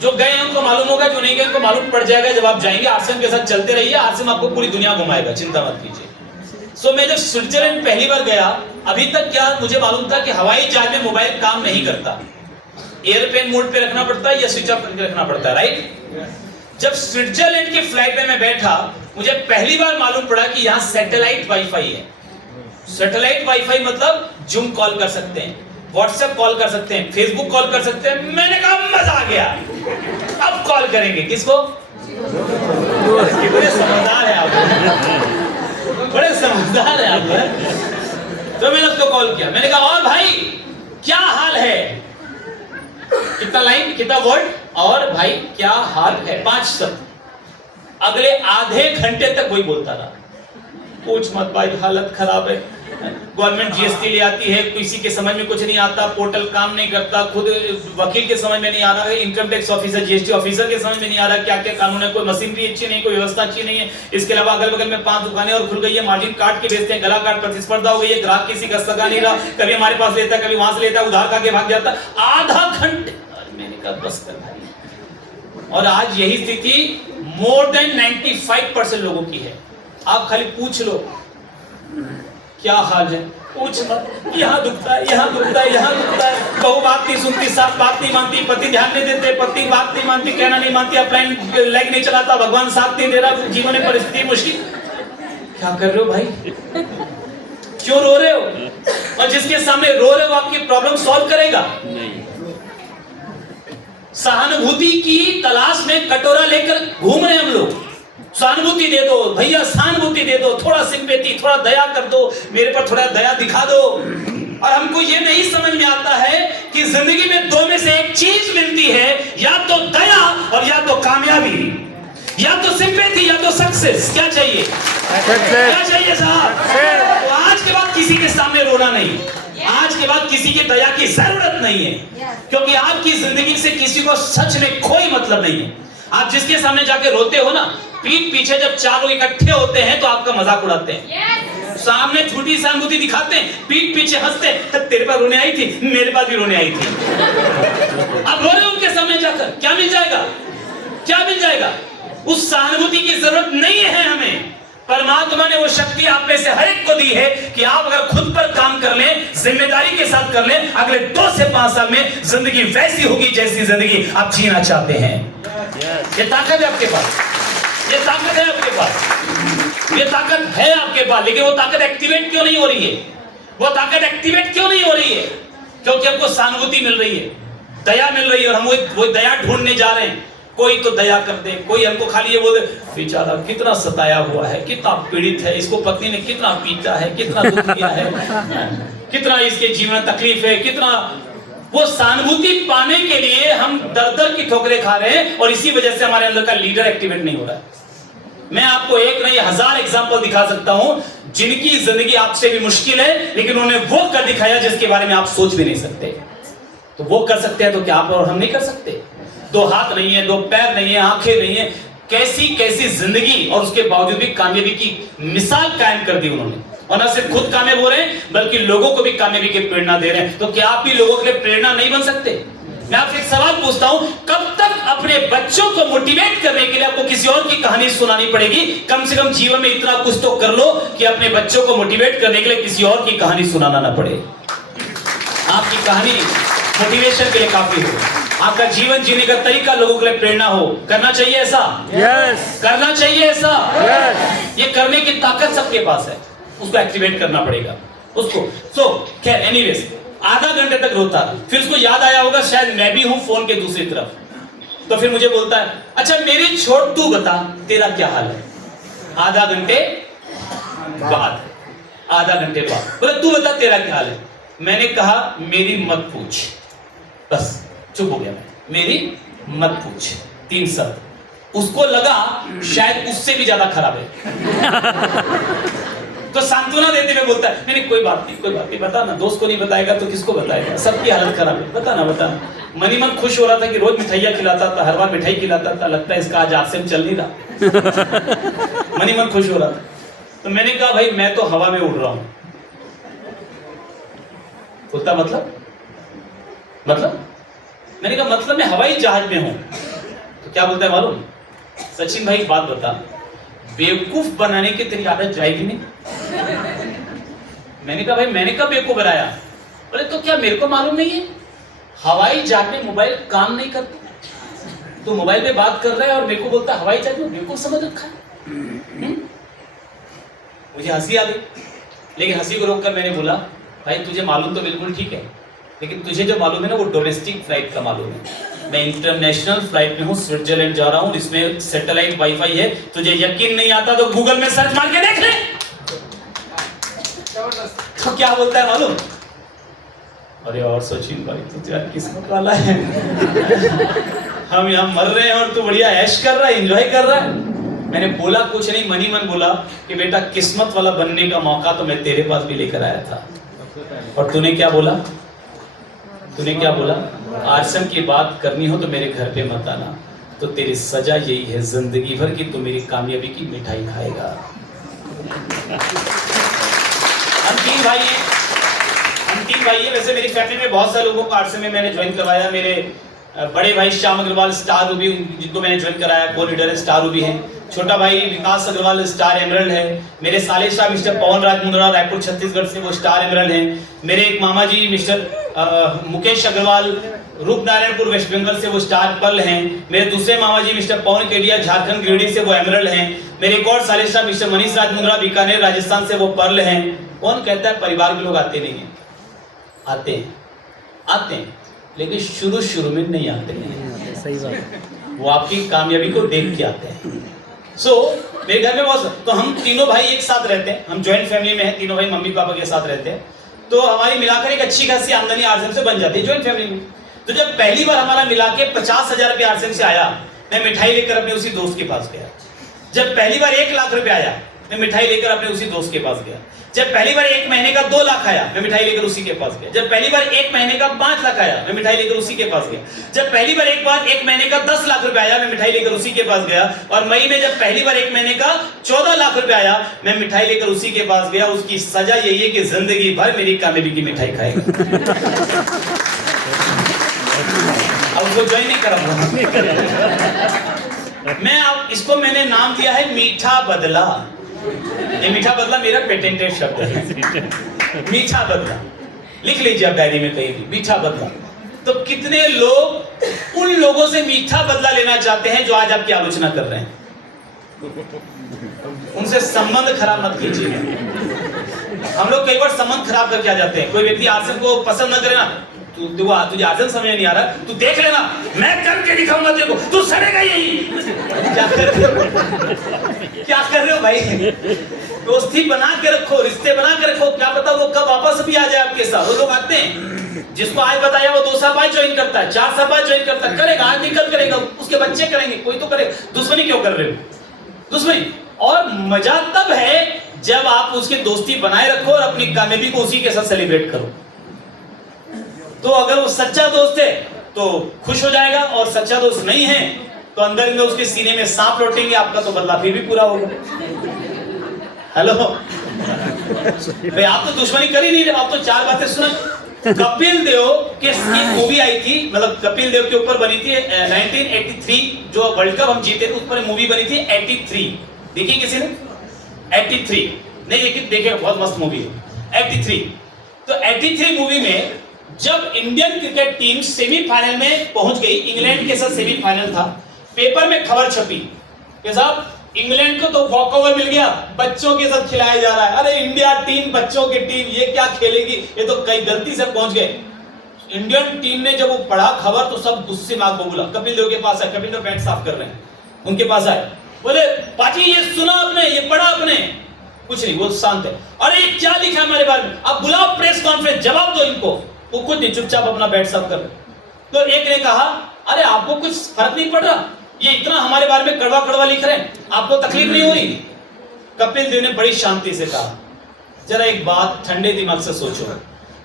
जो गए हैं उनको मालूम होगा, जो नहीं गए उनको मालूम पड़ जाएगा जब आप जाएंगे। आरसीएम के साथ चलते रहिए, आरसीएम आपको पूरी दुनिया घुमाएगा, चिंता मत कीजिए। मैं जब स्विट्जरलैंड पहली बार गया, अभी तक क्या मुझे मालूम था कि हवाई जहाज में मोबाइल काम नहीं करता, एयरप्लेन मोड पे रखना पड़ता है या स्विच ऑफ करके रखना पड़ता है, राइट? जब स्विट्जरलैंड की फ्लाइट में मैं बैठा, मुझे पहली बार मालूम पड़ा कि यहाँ सैटेलाइट वाईफाई है। सैटेलाइट वाईफाई मतलब जूम कॉल कर सकते हैं, व्हाट्सएप कॉल कर सकते हैं, फेसबुक कॉल कर सकते हैं। मैंने कहा मजा आ गया, अब कॉल करेंगे किसको? बड़े समझदार है आप, बड़े समझदार है आप। तो मैंने उसको कॉल किया, मैंने कहा और भाई क्या हाल है? कितना लाइन, कितना वर्ड, और भाई क्या हाल है, 5 शब्द। अगले आधे घंटे तक वही बोलता रहा। पूछ मत भाई, हालत खराब है, गवर्नमेंट जीएसटी ले आती है, किसी के समझ में कुछ नहीं आता, पोर्टल काम नहीं करता, खुद वकील के समझ में नहीं आ रहा है, income tax officer, GST officer के समझ में नहीं आ रहा क्या क्या कानून है, कोई मशीनरी अच्छी नहीं, कोई व्यवस्था अच्छी नहीं है। इसके अलावा अगल बगल में 5 दुकानें और खुल गई है, मार्जिन काट के बेचते हैं, गला काट, प्रतिस्पर्धा हो गई है, ग्राहक किसी का सगा नहीं रहा, कभी हमारे पास लेता है, कभी वहां से लेता है, उधार खा के भाग जाता। आधा घंटे मैंने कहा बस कर भाई। और आज यही स्थिति मोर देन 95% लोगों की है। आप खाली पूछ लो क्या हाल है, पूछ मत, यहाँ दुखता है, यहाँ दुखता है, यहाँ दुखता है। बहू बात नहीं सुनती, सास बात नहीं मानती, पति ध्यान नहीं देते, पत्नी बात नहीं मानती, कहना नहीं मानती, अपलाइन लेग नहीं चलाता, भगवान साथ नहीं दे रहा, जीवन में परिस्थिति मुश्किल। क्या कर रहे हो भाई? क्यों रो रहे हो? और जिसके सामने रो रहे हो आपकी प्रॉब्लम सॉल्व करेगा? सहानुभूति की तलाश में कटोरा लेकर घूम रहे हैं हम लोग। सहानुभूति दे दो भैया, सहानुभूति दे दो, थोड़ा सिंपैथी, थोड़ा दया कर दो, मेरे पर थोड़ा दया दिखा दो। और हमको ये नहीं समझ में आता है कि जिंदगी में 2 में से एक चीज मिलती है, या तो दया और या तो कामयाबी, या तो सिंपैथी या तो सक्सेस। क्या चाहिए? क्या चाहिए साहब? तो आज के बाद किसी के सामने रोना नहीं, आज के बाद किसी की दया की जरूरत नहीं है, क्योंकि आपकी जिंदगी से किसी को सच में कोई मतलब नहीं है। आप जिसके सामने जाके रोते हो ना, पीठ पीछे जब 4 लोग इकट्ठे होते हैं तो आपका मजाक उड़ाते हैं, सामने झूठी सहानुभूति दिखाते हैं, पीठ पीछे हंसते हैं, तेरे पास रोने आई थी, मेरे पास भी रोने आई थी। अब रो रहे उनके सामने जाकर, क्या मिल जाएगा? क्या मिल जाएगा? उस सहानुभूति की जरूरत नहीं है हमें। परमात्मा ने वो शक्ति आप में से हर एक को दी है कि आप अगर खुद पर काम कर लें, जिम्मेदारी के साथ कर लें, अगले 2 से 5 साल में जिंदगी वैसी होगी जैसी जिंदगी आप जीना चाहते हैं। ये ताकत है आपके पास, ये ताकत है आपके पास, ये ताकत है आपके पास। लेकिन वो ताकत एक्टिवेट क्यों नहीं हो रही है? वो ताकत एक्टिवेट क्यों नहीं हो रही है? क्योंकि आपको सहानुभूति मिल रही है, दया मिल रही है और हम वो दया ढूंढने जा रहे हैं। कोई तो दया कर दे, कोई हमको खाली ये बोल दे बेचारा कितना सताया हुआ है, कितना पीड़ित है, इसको पत्नी ने कितना पीटा है, कितना दुख दिया है, कितना इसके जीवन में तकलीफ है, कितना। वो सहानुभूति पाने के लिए हम दर दर की ठोकरें खा रहे हैं और इसी वजह से हमारे अंदर का लीडर एक्टिवेट नहीं हो रहा है। मैं आपको एक नहीं 1000 एग्जाम्पल दिखा सकता हूं जिनकी जिंदगी आपसे भी मुश्किल है, लेकिन उन्होंने वो कर दिखाया जिसके बारे में आप सोच भी नहीं सकते। तो वो कर सकते हैं तो क्या आप और हम नहीं कर सकते? 2 हाथ नहीं है, 2 पैर नहीं है, आंखें नहीं है, कैसी कैसी जिंदगी और उसके बावजूद भी कामयाबी की मिसाल कायम कर दी उन्होंने। और न सिर्फ खुद कामयाब हो रहे हैं बल्कि लोगों को भी कामयाबी की प्रेरणा दे रहे हैं। तो क्या आप भी लोगों के लिए प्रेरणा नहीं बन सकते? मैं आपसे एक सवाल पूछता हूं, कब तक अपने बच्चों को मोटिवेट करने के लिए आपको किसी और की कहानी सुनानी पड़ेगी? कम से कम जीवन में इतना कुछ तो कर लो कि अपने बच्चों को मोटिवेट करने के लिए किसी और की कहानी सुनाना ना पड़े। आपकी कहानी मोटिवेशन के लिए काफी हो, आपका जीवन जीने का तरीका लोगों के लिए प्रेरणा हो। करना चाहिए ऐसा? यस। करना चाहिए ऐसा? यस। ये करने की ताकत सबके पास है, उसको एक्टिवेट करना पड़ेगा उसको। खैर एनीवेज, आधा घंटे तक रोता, फिर उसको याद आया होगा शायद मैं भी हूं फोन के दूसरी तरफ। तो फिर मुझे बोलता है, अच्छा मेरी छोड़, तू बता तेरा क्या हाल है। आधा घंटे बाद बोले तू बता तेरा क्या हाल है। मैंने कहा मेरी मत पूछ, बस चुप हो गया मैं। मेरी मत पूछ, 3 शब्द। उसको लगा शायद उससे भी ज्यादा खराब है तो सांत्वना देते हुए बोलता है, नहीं कोई बात नहीं, बता ना। दोस्त को नहीं बताएगा तो किसको बताएगा? सबकी हालत खराब है, बता ना। मनी मन खुश हो रहा था कि रोज मिठाइयाँ खिलाता था, हर बार मिठाई खिलाता था, लगता है इसका आज आरसेम चल नहीं रहा मनी मन खुश हो रहा था। तो मैंने कहा भाई मैं तो हवा में उड़ रहा हूं। बोलता मतलब मैंने कहा मतलब मैं हवाई जहाज में हूं। तो क्या बोलता है मालूम? सचिन भाई बात बता, बेवकूफ बनाने की तेरी आदत जाएगी नहीं? मैंने कहा भाई मैंने कब बेवकूफ बनाया? बोले तो क्या मेरे को मालूम नहीं है हवाई जहाज में मोबाइल काम नहीं करता? तो मोबाइल पे बात कर रहा है और मेरे को बोलता हवाई जहाज में, बेवकूफ समझ रखा है। मुझे हंसी आ गई, लेकिन हंसी को रोककर मैंने बोला भाई तुझे मालूम तो बिल्कुल ठीक है, लेकिन तुझे जो मालूम है ना वो डोमेस्टिक फ्लाइट का मालूम है। मैं इंटरनेशनल फ्लाइट में हूँ, स्विट्जरलैंड जा रहा हूँ, इसमें सैटेलाइट वाईफाई है। तुझे यकीन नहीं आता तो गूगल में सर्च मार के देख ले। तो क्या बोलता है मालूम? अरे और सचिन भाई तू तो यार किस्मत वाला है हम यहाँ मर रहे हैं और तू बढ़िया ऐश कर रहा है, एंजॉय कर रहा है। मैंने बोला कुछ नहीं, मनी मन बोला कि बेटा किस्मत वाला बनने का मौका तो मैं तेरे पास भी लेकर आया था। और तूने क्या बोला? आरसम की बात करनी हो तो मेरे घर पे मत आना। तो तेरी सजा यही है जिंदगी भर की, तू मेरी कामयाबी की मिठाई खाएगा। हम तीन भाई हैं। वैसे मेरी फैमिली में बहुत सारे लोगों को आरसम में मैंने ज्वाइन करवाया। मेरे बड़े भाई श्याम अग्रवाल स्टार रूबी, जिनको मैंने ज्वाइन कराया, को लीडर है, स्टार रूबी है। छोटा भाई विकास अग्रवाल स्टार एमरल्ड है। मेरे साले शाह मिस्टर पवन राज मुंद्रा रायपुर छत्तीसगढ़ से, वो स्टार एमरल्ड है। मेरे एक मामा जी मिस्टर मुकेश अग्रवाल रूपनारायणपुर वेस्ट बंगाल से, वो स्टार पर्ल हैं। मेरे दूसरे मामा जी मिस्टर पवन केडिया झारखंड गिरिडीह से, वो एमरल्ड हैं। मेरे एक और साले शाह मिस्टर मनीष राज मुंद्रा बीकानेर राजस्थान से, वो पर्ल हैं। कौन कहता है परिवार के लोग आते नहीं है? आते हैं लेकिन शुरू में नहीं आते हैं। सही बात। वो आपकी कामयाबी को देख के आते हैं। मेरे घर में बहुत, तो हम तीनों भाई एक साथ रहते हैं। हम जॉइंट फैमिली में हैं, तीनों भाई मम्मी पापा के साथ रहते हैं। तो हमारी मिलाकर एक अच्छी खासी आमदनी आरसेम से बन जाती है जॉइंट फैमिली में। तो जब पहली बार हमारा मिला के 50,000 रुपये आरसेम से आया, मैं मिठाई लेकर अपने उसी दोस्त के पास गया। जब पहली बार 1 लाख रुपए आया, मैं मिठाई लेकर अपने उसी दोस्त के पास गया। जब पहली बार 1 महीने का 2 लाख आया, मैं मिठाई लेकर उसी के पास गया। जब पहली बार 1 महीने का 5 लाख आया, मैं मिठाई लेकर उसी के पास गया। जब पहली बार 1 महीने का 10 लाख रुपए आया, मैं मिठाई लेकर उसी के पास गया। और मई में जब पहली बार 1 महीने का 14 लाख रुपए आया, मैं मिठाई लेकर उसी के पास गया। उसकी सजा यही है कि जिंदगी भर मेरी कामयाबी की मिठाई खाएगा। अब उसको ज्वाइन नहीं करा मैं। अब इसको मैंने नाम दिया है मीठा बदला। ये मीठा बदला मेरा पेटेंटेड शब्द है। मीठा बदला लिख लीजिए आप डायरी में कहीं भी, मीठा बदला। तो कितने लोग उन लोगों से मीठा बदला लेना चाहते हैं जो आज आपकी आलोचना कर रहे हैं? उनसे संबंध खराब मत कीजिए। हम लोग कई बार संबंध खराब करके आ जाते हैं। कोई व्यक्ति आरसेम को पसंद न करे ना, तुझे आसन समझ नहीं आ रहा, तू देख लेना, मैं करके दिखाऊंगा तेरे को, तू सड़ेगा यही। क्या कर रहे हो भाई? दोस्ती बना के रखो, रिश्ते बना के रखो, क्या पता वो कब वापस भी आ जाए आपके साथ। वो लोग आते हैं, जिसको आज बताया वो 2 साल बाद ज्वाइन करता है, 4 साल बाद ज्वाइन करता है, करेगा आज निकल करेगा, उसके बच्चे करेंगे, कोई तो करेगा। दुश्मनी क्यों कर रहे हो? दुश्मनी। और मजा तब है जब आप उसकी दोस्ती बनाए रखो और अपनी कामयाबी को उसी के साथ सेलिब्रेट करो। तो अगर वो सच्चा दोस्त है तो खुश हो जाएगा, और सच्चा दोस्त नहीं है तो अंदर अंदर उसके सीने में सांप लौटेंगे, आपका तो बदला फिर भी पूरा होगा। हेलो भाई, आप तो दुश्मनी कर ही नहीं रहे, आप तो 4 बातें सुना। कपिल देव की मूवी आई थी, मतलब कपिल देव के ऊपर बनी थी 1983, जो वर्ल्ड कप हम जीते थे उस पर मूवी बनी थी 83। देखिए किसी ने 83 नहीं, लेकिन देखिए बहुत मस्त मूवी है 83। तो 83 मूवी में जब इंडियन क्रिकेट टीम सेमीफाइनल में पहुंच गई, इंग्लैंड के साथ सेमीफाइनल था, पेपर में खबर छपी कि साहब इंग्लैंड को तो वॉकओवर मिल गया, बच्चों के साथ खिलाया जा रहा है। अरे इंडिया टीम, बच्चों की टीम, ये क्या खेलेगी, ये तो कई गलती से पहुंच गए। इंडियन टीम ने जब वो पढ़ा खबर तो सब गुस्से में आग बबूला। कपिल देव के पास आए, कपिल देव बैट साफ कर रहे हैं, उनके पास आए, बोले पाजी ये सुना आपने, ये पढ़ा आपने? कुछ नहीं, वो शांत है। अरे ये क्या लिखा है हमारे बारे में, अब बुलाओ प्रेस कॉन्फ्रेंस, जवाब दो इनको। वो कुछ नहीं, चुपचाप अपना बैट साफ कर रहे। तो एक ने कहा अरे आपको कुछ फर्क नहीं पड़ रहा, ये इतना हमारे बारे में कड़वा कड़वा लिख रहे हैं, आपको तकलीफ नहीं हो रही? कपिल देव ने बड़ी शांति से कहा जरा एक बात ठंडे दिमाग से सोचो,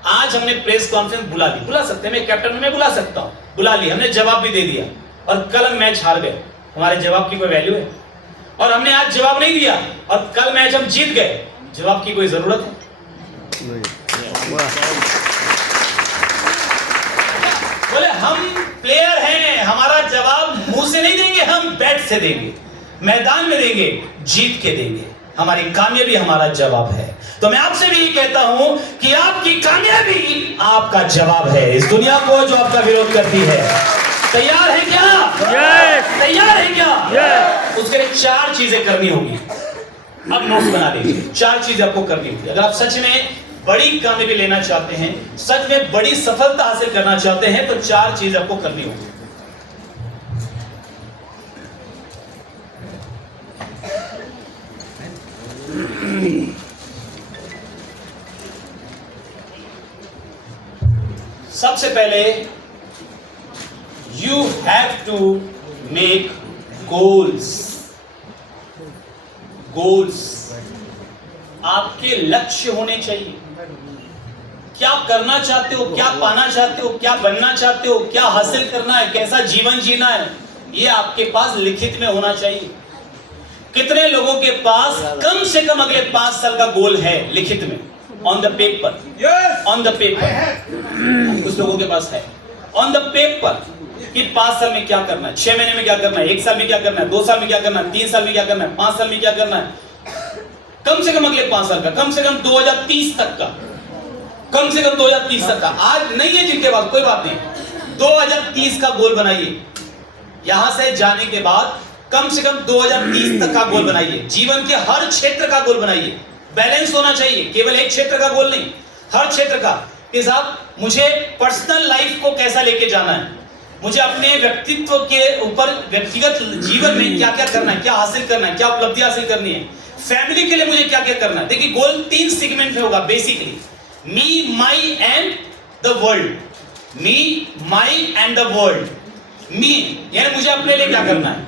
आज हमने प्रेस कॉन्फ्रेंस बुला ली, बुला सकते हैं, मैं कैप्टन में बुला सकता हूं, बुला ली, हमने जवाब भी दे दिया, और कल हम मैच हार गए, हमारे जवाब की कोई वैल्यू है? और हमने आज जवाब नहीं दिया और कल मैच हम जीत गए, जवाब की कोई जरूरत है? बोले हम प्लेयर हैं, हमारा जवाब मुंह से नहीं देंगे, हम बैट से देंगे, मैदान में देंगे, जीत के देंगे, हमारी कामयाबी हमारा जवाब है। तो मैं आपसे भी कहता हूं कि आपकी कामयाबी आपका जवाब है इस दुनिया को जो आपका विरोध करती है। तैयार है क्या? Yes! तैयार है क्या? Yes! उसके लिए 4 चीजें करनी होगी। अब नोट्स बना लीजिए, 4 चीजें आपको करनी होगी अगर आप सच में बड़ी कामयाबी लेना चाहते हैं, सच में बड़ी सफलता हासिल करना चाहते हैं, तो 4 चीज आपको करनी होगी। सबसे पहले you have to make goals. Goals आपके लक्ष्य होने चाहिए। क्या करना चाहते हो, क्या पाना चाहते हो, क्या बनना चाहते हो, क्या हासिल करना है, कैसा जीवन जीना है, ये आपके पास लिखित में होना चाहिए। कितने लोगों के पास कम से कम अगले 5 साल का गोल है लिखित में, on the paper? On the paper कुछ लोगों के पास है, ऑन द पेपर, कि 5 साल में क्या करना है, 6 महीने में क्या करना है, 1 साल में क्या करना है, 2 साल में क्या करना है, 3 साल में क्या करना है, 5 साल में क्या करना है, कम से कम अगले 5 साल का, कम से कम 2030 तक का, कम से कम 2030 तक का। आज नहीं है जिनके पास, कोई बात नहीं, 2030 का गोल बनाइए। यहां से जाने के बाद कम से कम 2030 तक का गोल बनाइए। जीवन के हर क्षेत्र का गोल बनाइए। बैलेंस होना चाहिए, केवल एक क्षेत्र का गोल नहीं, हर क्षेत्र का। कि साहब मुझे पर्सनल लाइफ को कैसा लेके जाना है, मुझे अपने व्यक्तित्व के ऊपर व्यक्तिगत जीवन में क्या क्या करना है, क्या हासिल करना है, क्या उपलब्धि हासिल करनी है, फैमिली के लिए मुझे क्या क्या करना है। देखिए गोल 3 सेगमेंट में होगा basically, me, my and the world. Me, my and the world. Me यानी मुझे अपने लिए क्या करना है,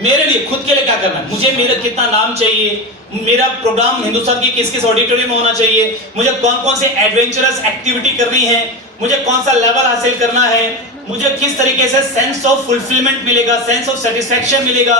मेरे लिए खुद के लिए क्या करना है, मुझे मेरा कितना नाम चाहिए, मेरा प्रोग्राम हिंदुस्तान की किस किस ऑडिटोरियम में होना चाहिए, मुझे कौन कौन से एडवेंचरस एक्टिविटी करनी है, मुझे कौन सा लेवल हासिल करना है, मुझे किस तरीके से सेंस ऑफ फुलफिलमेंट मिलेगा, सेंस ऑफ सेटिस्फैक्शन मिलेगा,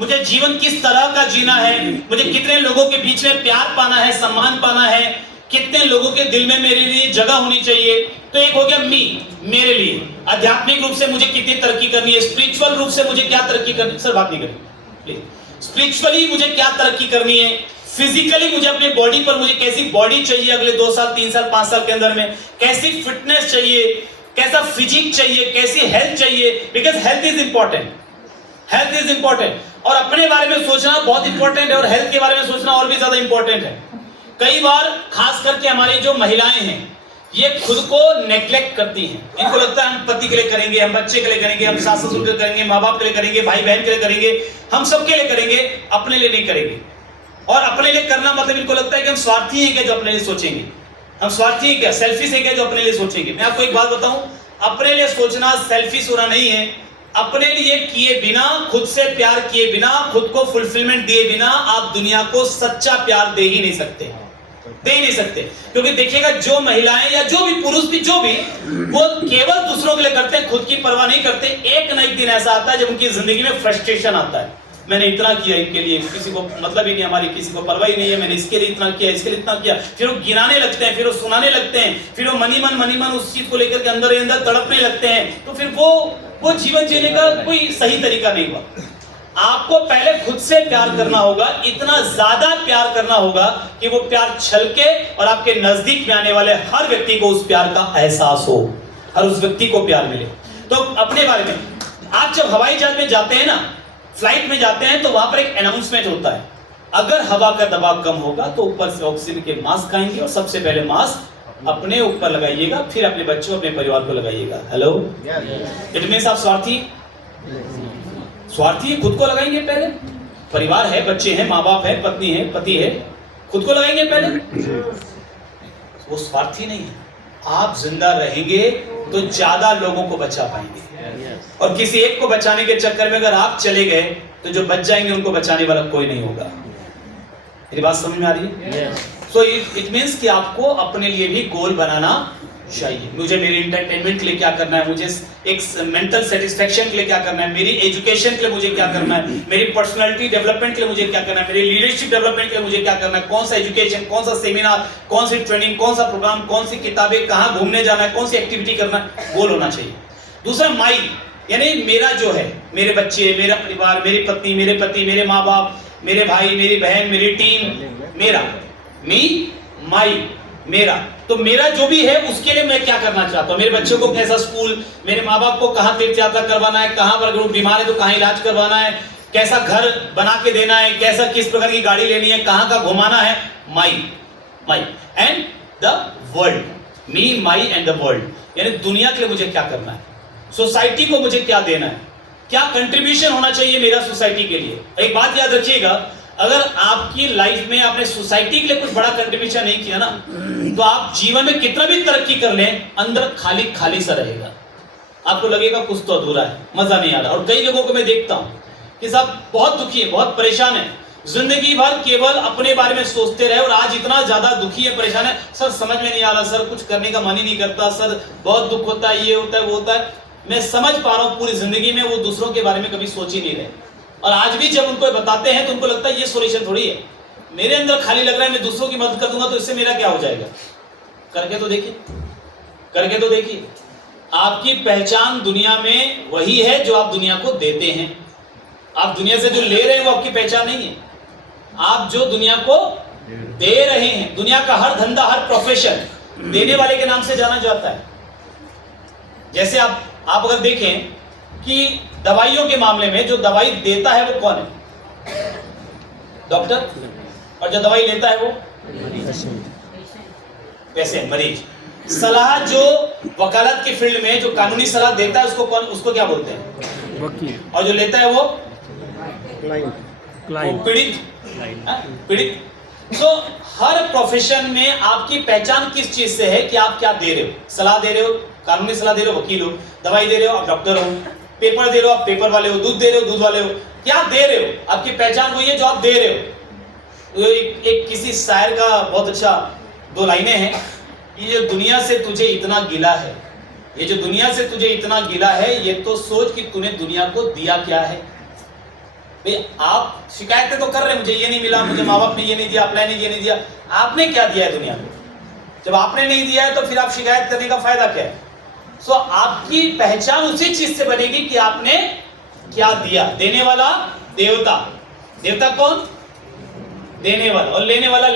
मुझे जीवन किस तरह का जीना है, मुझे कितने लोगों के बीच में प्यार पाना है, सम्मान पाना है, कितने लोगों के दिल में मेरे लिए जगह होनी चाहिए। तो एक हो गया मी, मेरे लिए। आध्यात्मिक रूप से मुझे कितनी तरक्की करनी है, स्पिरिचुअल रूप से मुझे क्या तरक्की करनी है, सर बात नहीं करें, स्पिरिचुअली मुझे क्या तरक्की करनी है, फिजिकली मुझे अपने बॉडी पर मुझे कैसी बॉडी चाहिए अगले 2 साल 3 साल 5 साल के अंदर में, कैसी फिटनेस चाहिए, कैसा फिजिक चाहिए, कैसी हेल्थ चाहिए, because health is important, health is important. और अपने बारे में सोचना बहुत इंपॉर्टेंट है और हेल्थ के बारे में सोचना और भी ज्यादा इंपॉर्टेंट है। कई बार खास करके हमारी जो महिलाएं हैं, ये खुद को नेग्लेक्ट करती हैं। इनको लगता है हम पति के लिए करेंगे, हम बच्चे के लिए करेंगे, हम सास ससुर के लिए करेंगे, माँ बाप के लिए करेंगे, भाई बहन के लिए करेंगे, हम सबके लिए करेंगे, अपने लिए नहीं करेंगे। और अपने लिए करना मतलब इनको लगता है कि हम स्वार्थी हैं क्या जो अपने लिए सोचेंगे, हम स्वार्थी हैं क्या, सेल्फिश हैं क्या जो अपने लिए सोचेंगे। मैं आपको एक बात बताऊं, अपने लिए सोचना सेल्फिश होना नहीं है। अपने लिए किए बिना, खुद से प्यार किए बिना, खुद को फुलफिलमेंट दिए बिना आप दुनिया को सच्चा प्यार दे ही नहीं सकते, दे ही नहीं सकते। क्योंकि देखिएगा जो महिलाएं या जो भी पुरुष भी, जो भी, वो केवल दूसरों के लिए करते हैं, खुद की परवाह नहीं करते। एक न एक दिन ऐसा आता है जब उनकी जिंदगी में फ्रस्ट्रेशन आता है, मैंने इतना किया इनके लिए, किसी को मतलब ही नहीं, हमारी किसी को परवाह ही नहीं है, मैंने इसके लिए इतना किया, इसके लिए इतना किया। फिर वो गिनाने लगते हैं, फिर वो सुनाने लगते हैं, फिर वो मनी मन उस चीज को लेकर के अंदर ही अंदर तड़पने लगते हैं। तो फिर वो जीवन जीने का कोई सही तरीका नहीं हुआ। आपको पहले खुद से प्यार करना होगा, इतना ज्यादा प्यार करना होगा कि वो प्यार छलके और आपके नजदीक में आने वाले हर व्यक्ति को उस प्यार का एहसास हो, हर उस व्यक्ति को प्यार मिले। तो अपने बारे में, आप जब हवाई जहाज में जाते हैं ना, फ्लाइट में जाते हैं, तो वहां पर एक अनाउंसमेंट होता है, अगर हवा का दबाव कम होगा तो ऊपर से ऑक्सीजन के मास्क आएंगे और सबसे पहले मास्क अपने ऊपर लगाइएगा, फिर अपने बच्चों, अपने परिवार को लगाइएगा। हेलो, इट मींस आप स्वार्थी है, खुद को लगाएंगे पहले, परिवार है, बच्चे हैं, माँ बाप है, पत्नी है, पति है, खुद को लगाएंगे पहले। वो स्वार्थी नहीं है। आप जिंदा रहेंगे तो ज्यादा लोगों को बचा पाएंगे, और किसी एक को बचाने के चक्कर में अगर आप चले गए तो जो बच जाएंगे उनको बचाने वाला कोई नहीं होगा। मेरी बात समझ में आ रही है? सो इट मींस कि आपको अपने लिए भी गोल बनाना चाहिए। मुझे मेरे एंटरटेनमेंट के लिए क्या करना है, मुझे एक मेंटल सेटिस्फेक्शन के लिए क्या करना है, मेरी एजुकेशन के लिए मुझे क्या करना है, मेरी पर्सनालिटी डेवलपमेंट के लिए मुझे क्या करना है, मेरी लीडरशिप डेवलपमेंट के लिए मुझे क्या करना है, कौन सा एजुकेशन, कौन सा सेमिनार, कौन सी ट्रेनिंग, कौन सा प्रोग्राम, कौन सी किताबें, कहाँ घूमने जाना है, कौन सी एक्टिविटी करना है, गोल होना चाहिए। दूसरा माई, यानी मेरा जो है, मेरे बच्चे, मेरा परिवार, मेरी पत्नी, मेरे पति, मेरे माँ बाप, मेरे भाई, मेरी बहन, मेरी टीम, मेरा, मी, माई, मेरा। तो मेरा जो भी है उसके लिए मैं क्या करना चाहता हूँ, मेरे बच्चों को कैसा स्कूल, मेरे माँ बाप को कहाँ तीर्थ यात्रा करवाना है, कहाँ पर बीमार है तो कहाँ इलाज करवाना है, कैसा घर बना के देना है, कैसा किस प्रकार की गाड़ी लेनी है, कहाँ का घुमाना है, my and the world, me, my and the world, यानी दुनिया के लिए मुझे क्या करना है, सोसाइटी को मुझे क्या देना है, क्या कंट्रीब्यूशन होना चाहिए मेरा सोसाइटी के लिए। एक बात याद रखिएगा, अगर आपकी लाइफ में आपने सोसाइटी के लिए कुछ बड़ा कंट्रीब्यूशन नहीं किया ना, तो आप जीवन में कितना भी तरक्की कर लें, अंदर खाली खाली सा रहेगा, आपको लगेगा कुछ तो अधूरा है, मजा नहीं आ रहा। और कई लोगों को मैं देखता हूं कि सब बहुत दुखी है, बहुत परेशान है, जिंदगी भर केवल अपने बारे में सोचते रहे, और आज इतना ज्यादा दुखी है, परेशान है, सर समझ में नहीं आ रहा, सर कुछ करने का मन ही नहीं करता, सर बहुत दुख होता है, ये होता है, वो होता है। मैं समझ पा रहा हूं, पूरी जिंदगी में वो दूसरों के बारे में कभी सोच ही नहीं रहे, और आज भी जब उनको बताते हैं तो उनको लगता है ये सॉल्यूशन थोड़ी है, मेरे अंदर खाली लग रहा है, मैं दूसरों की मदद कर दूंगा तो इससे मेरा क्या हो जाएगा। करके तो देखिए, करके तो देखिए। आपकी पहचान दुनिया में वही है जो आप दुनिया को देते हैं। आप दुनिया से जो ले रहे हैं वो आपकी पहचान नहीं है, आप जो दुनिया को दे रहे हैं। दुनिया का हर धंधा, हर प्रोफेशन देने वाले के नाम से जाना जाता है। जैसे आप अगर देखें कि दवाइयों के मामले में जो दवाई देता है वो कौन है, डॉक्टर, और जो दवाई लेता है वो वैसे मरीज। सलाह जो वकालत की फील्ड में जो कानूनी सलाह देता है उसको क्या बोलते हैं, वकील, और जो लेता है वो पीड़ित। सो हर प्रोफेशन में आपकी पहचान किस चीज से है कि आप क्या दे रहे हो, सलाह दे रहे हो, कानूनी सलाह दे रहे हो, वकील हो, दवाई दे रहे हो, आप डॉक्टर हो, पेपर दे रहे हो, आप पेपर वाले हो, दूध दे रहे हो, दूध वाले हो, क्या दे रहे हो, आपकी पहचान वही है जो आप दे रहे हो। तो एक किसी शायर का बहुत अच्छा 2 लाइनें हैं, ये जो दुनिया से तुझे इतना गिला है, ये जो दुनिया से तुझे इतना गिला है, ये तो सोच कि तूने दुनिया को दिया क्या है। भाई आप शिकायतें तो कर रहे हैं, मुझे ये नहीं मिला, मुझे माँ बाप ने ये नहीं दिया, अप्लाई ने ये नहीं दिया, आपने क्या दिया है दुनिया को? जब आपने नहीं दिया है तो फिर आप शिकायत करने का फायदा क्या है? सो आपकी पहचान उसी चीज से बनेगी कि आपने क्या दिया। देने वाला देवता, देवता कौन? देने वाला, और लेने वाला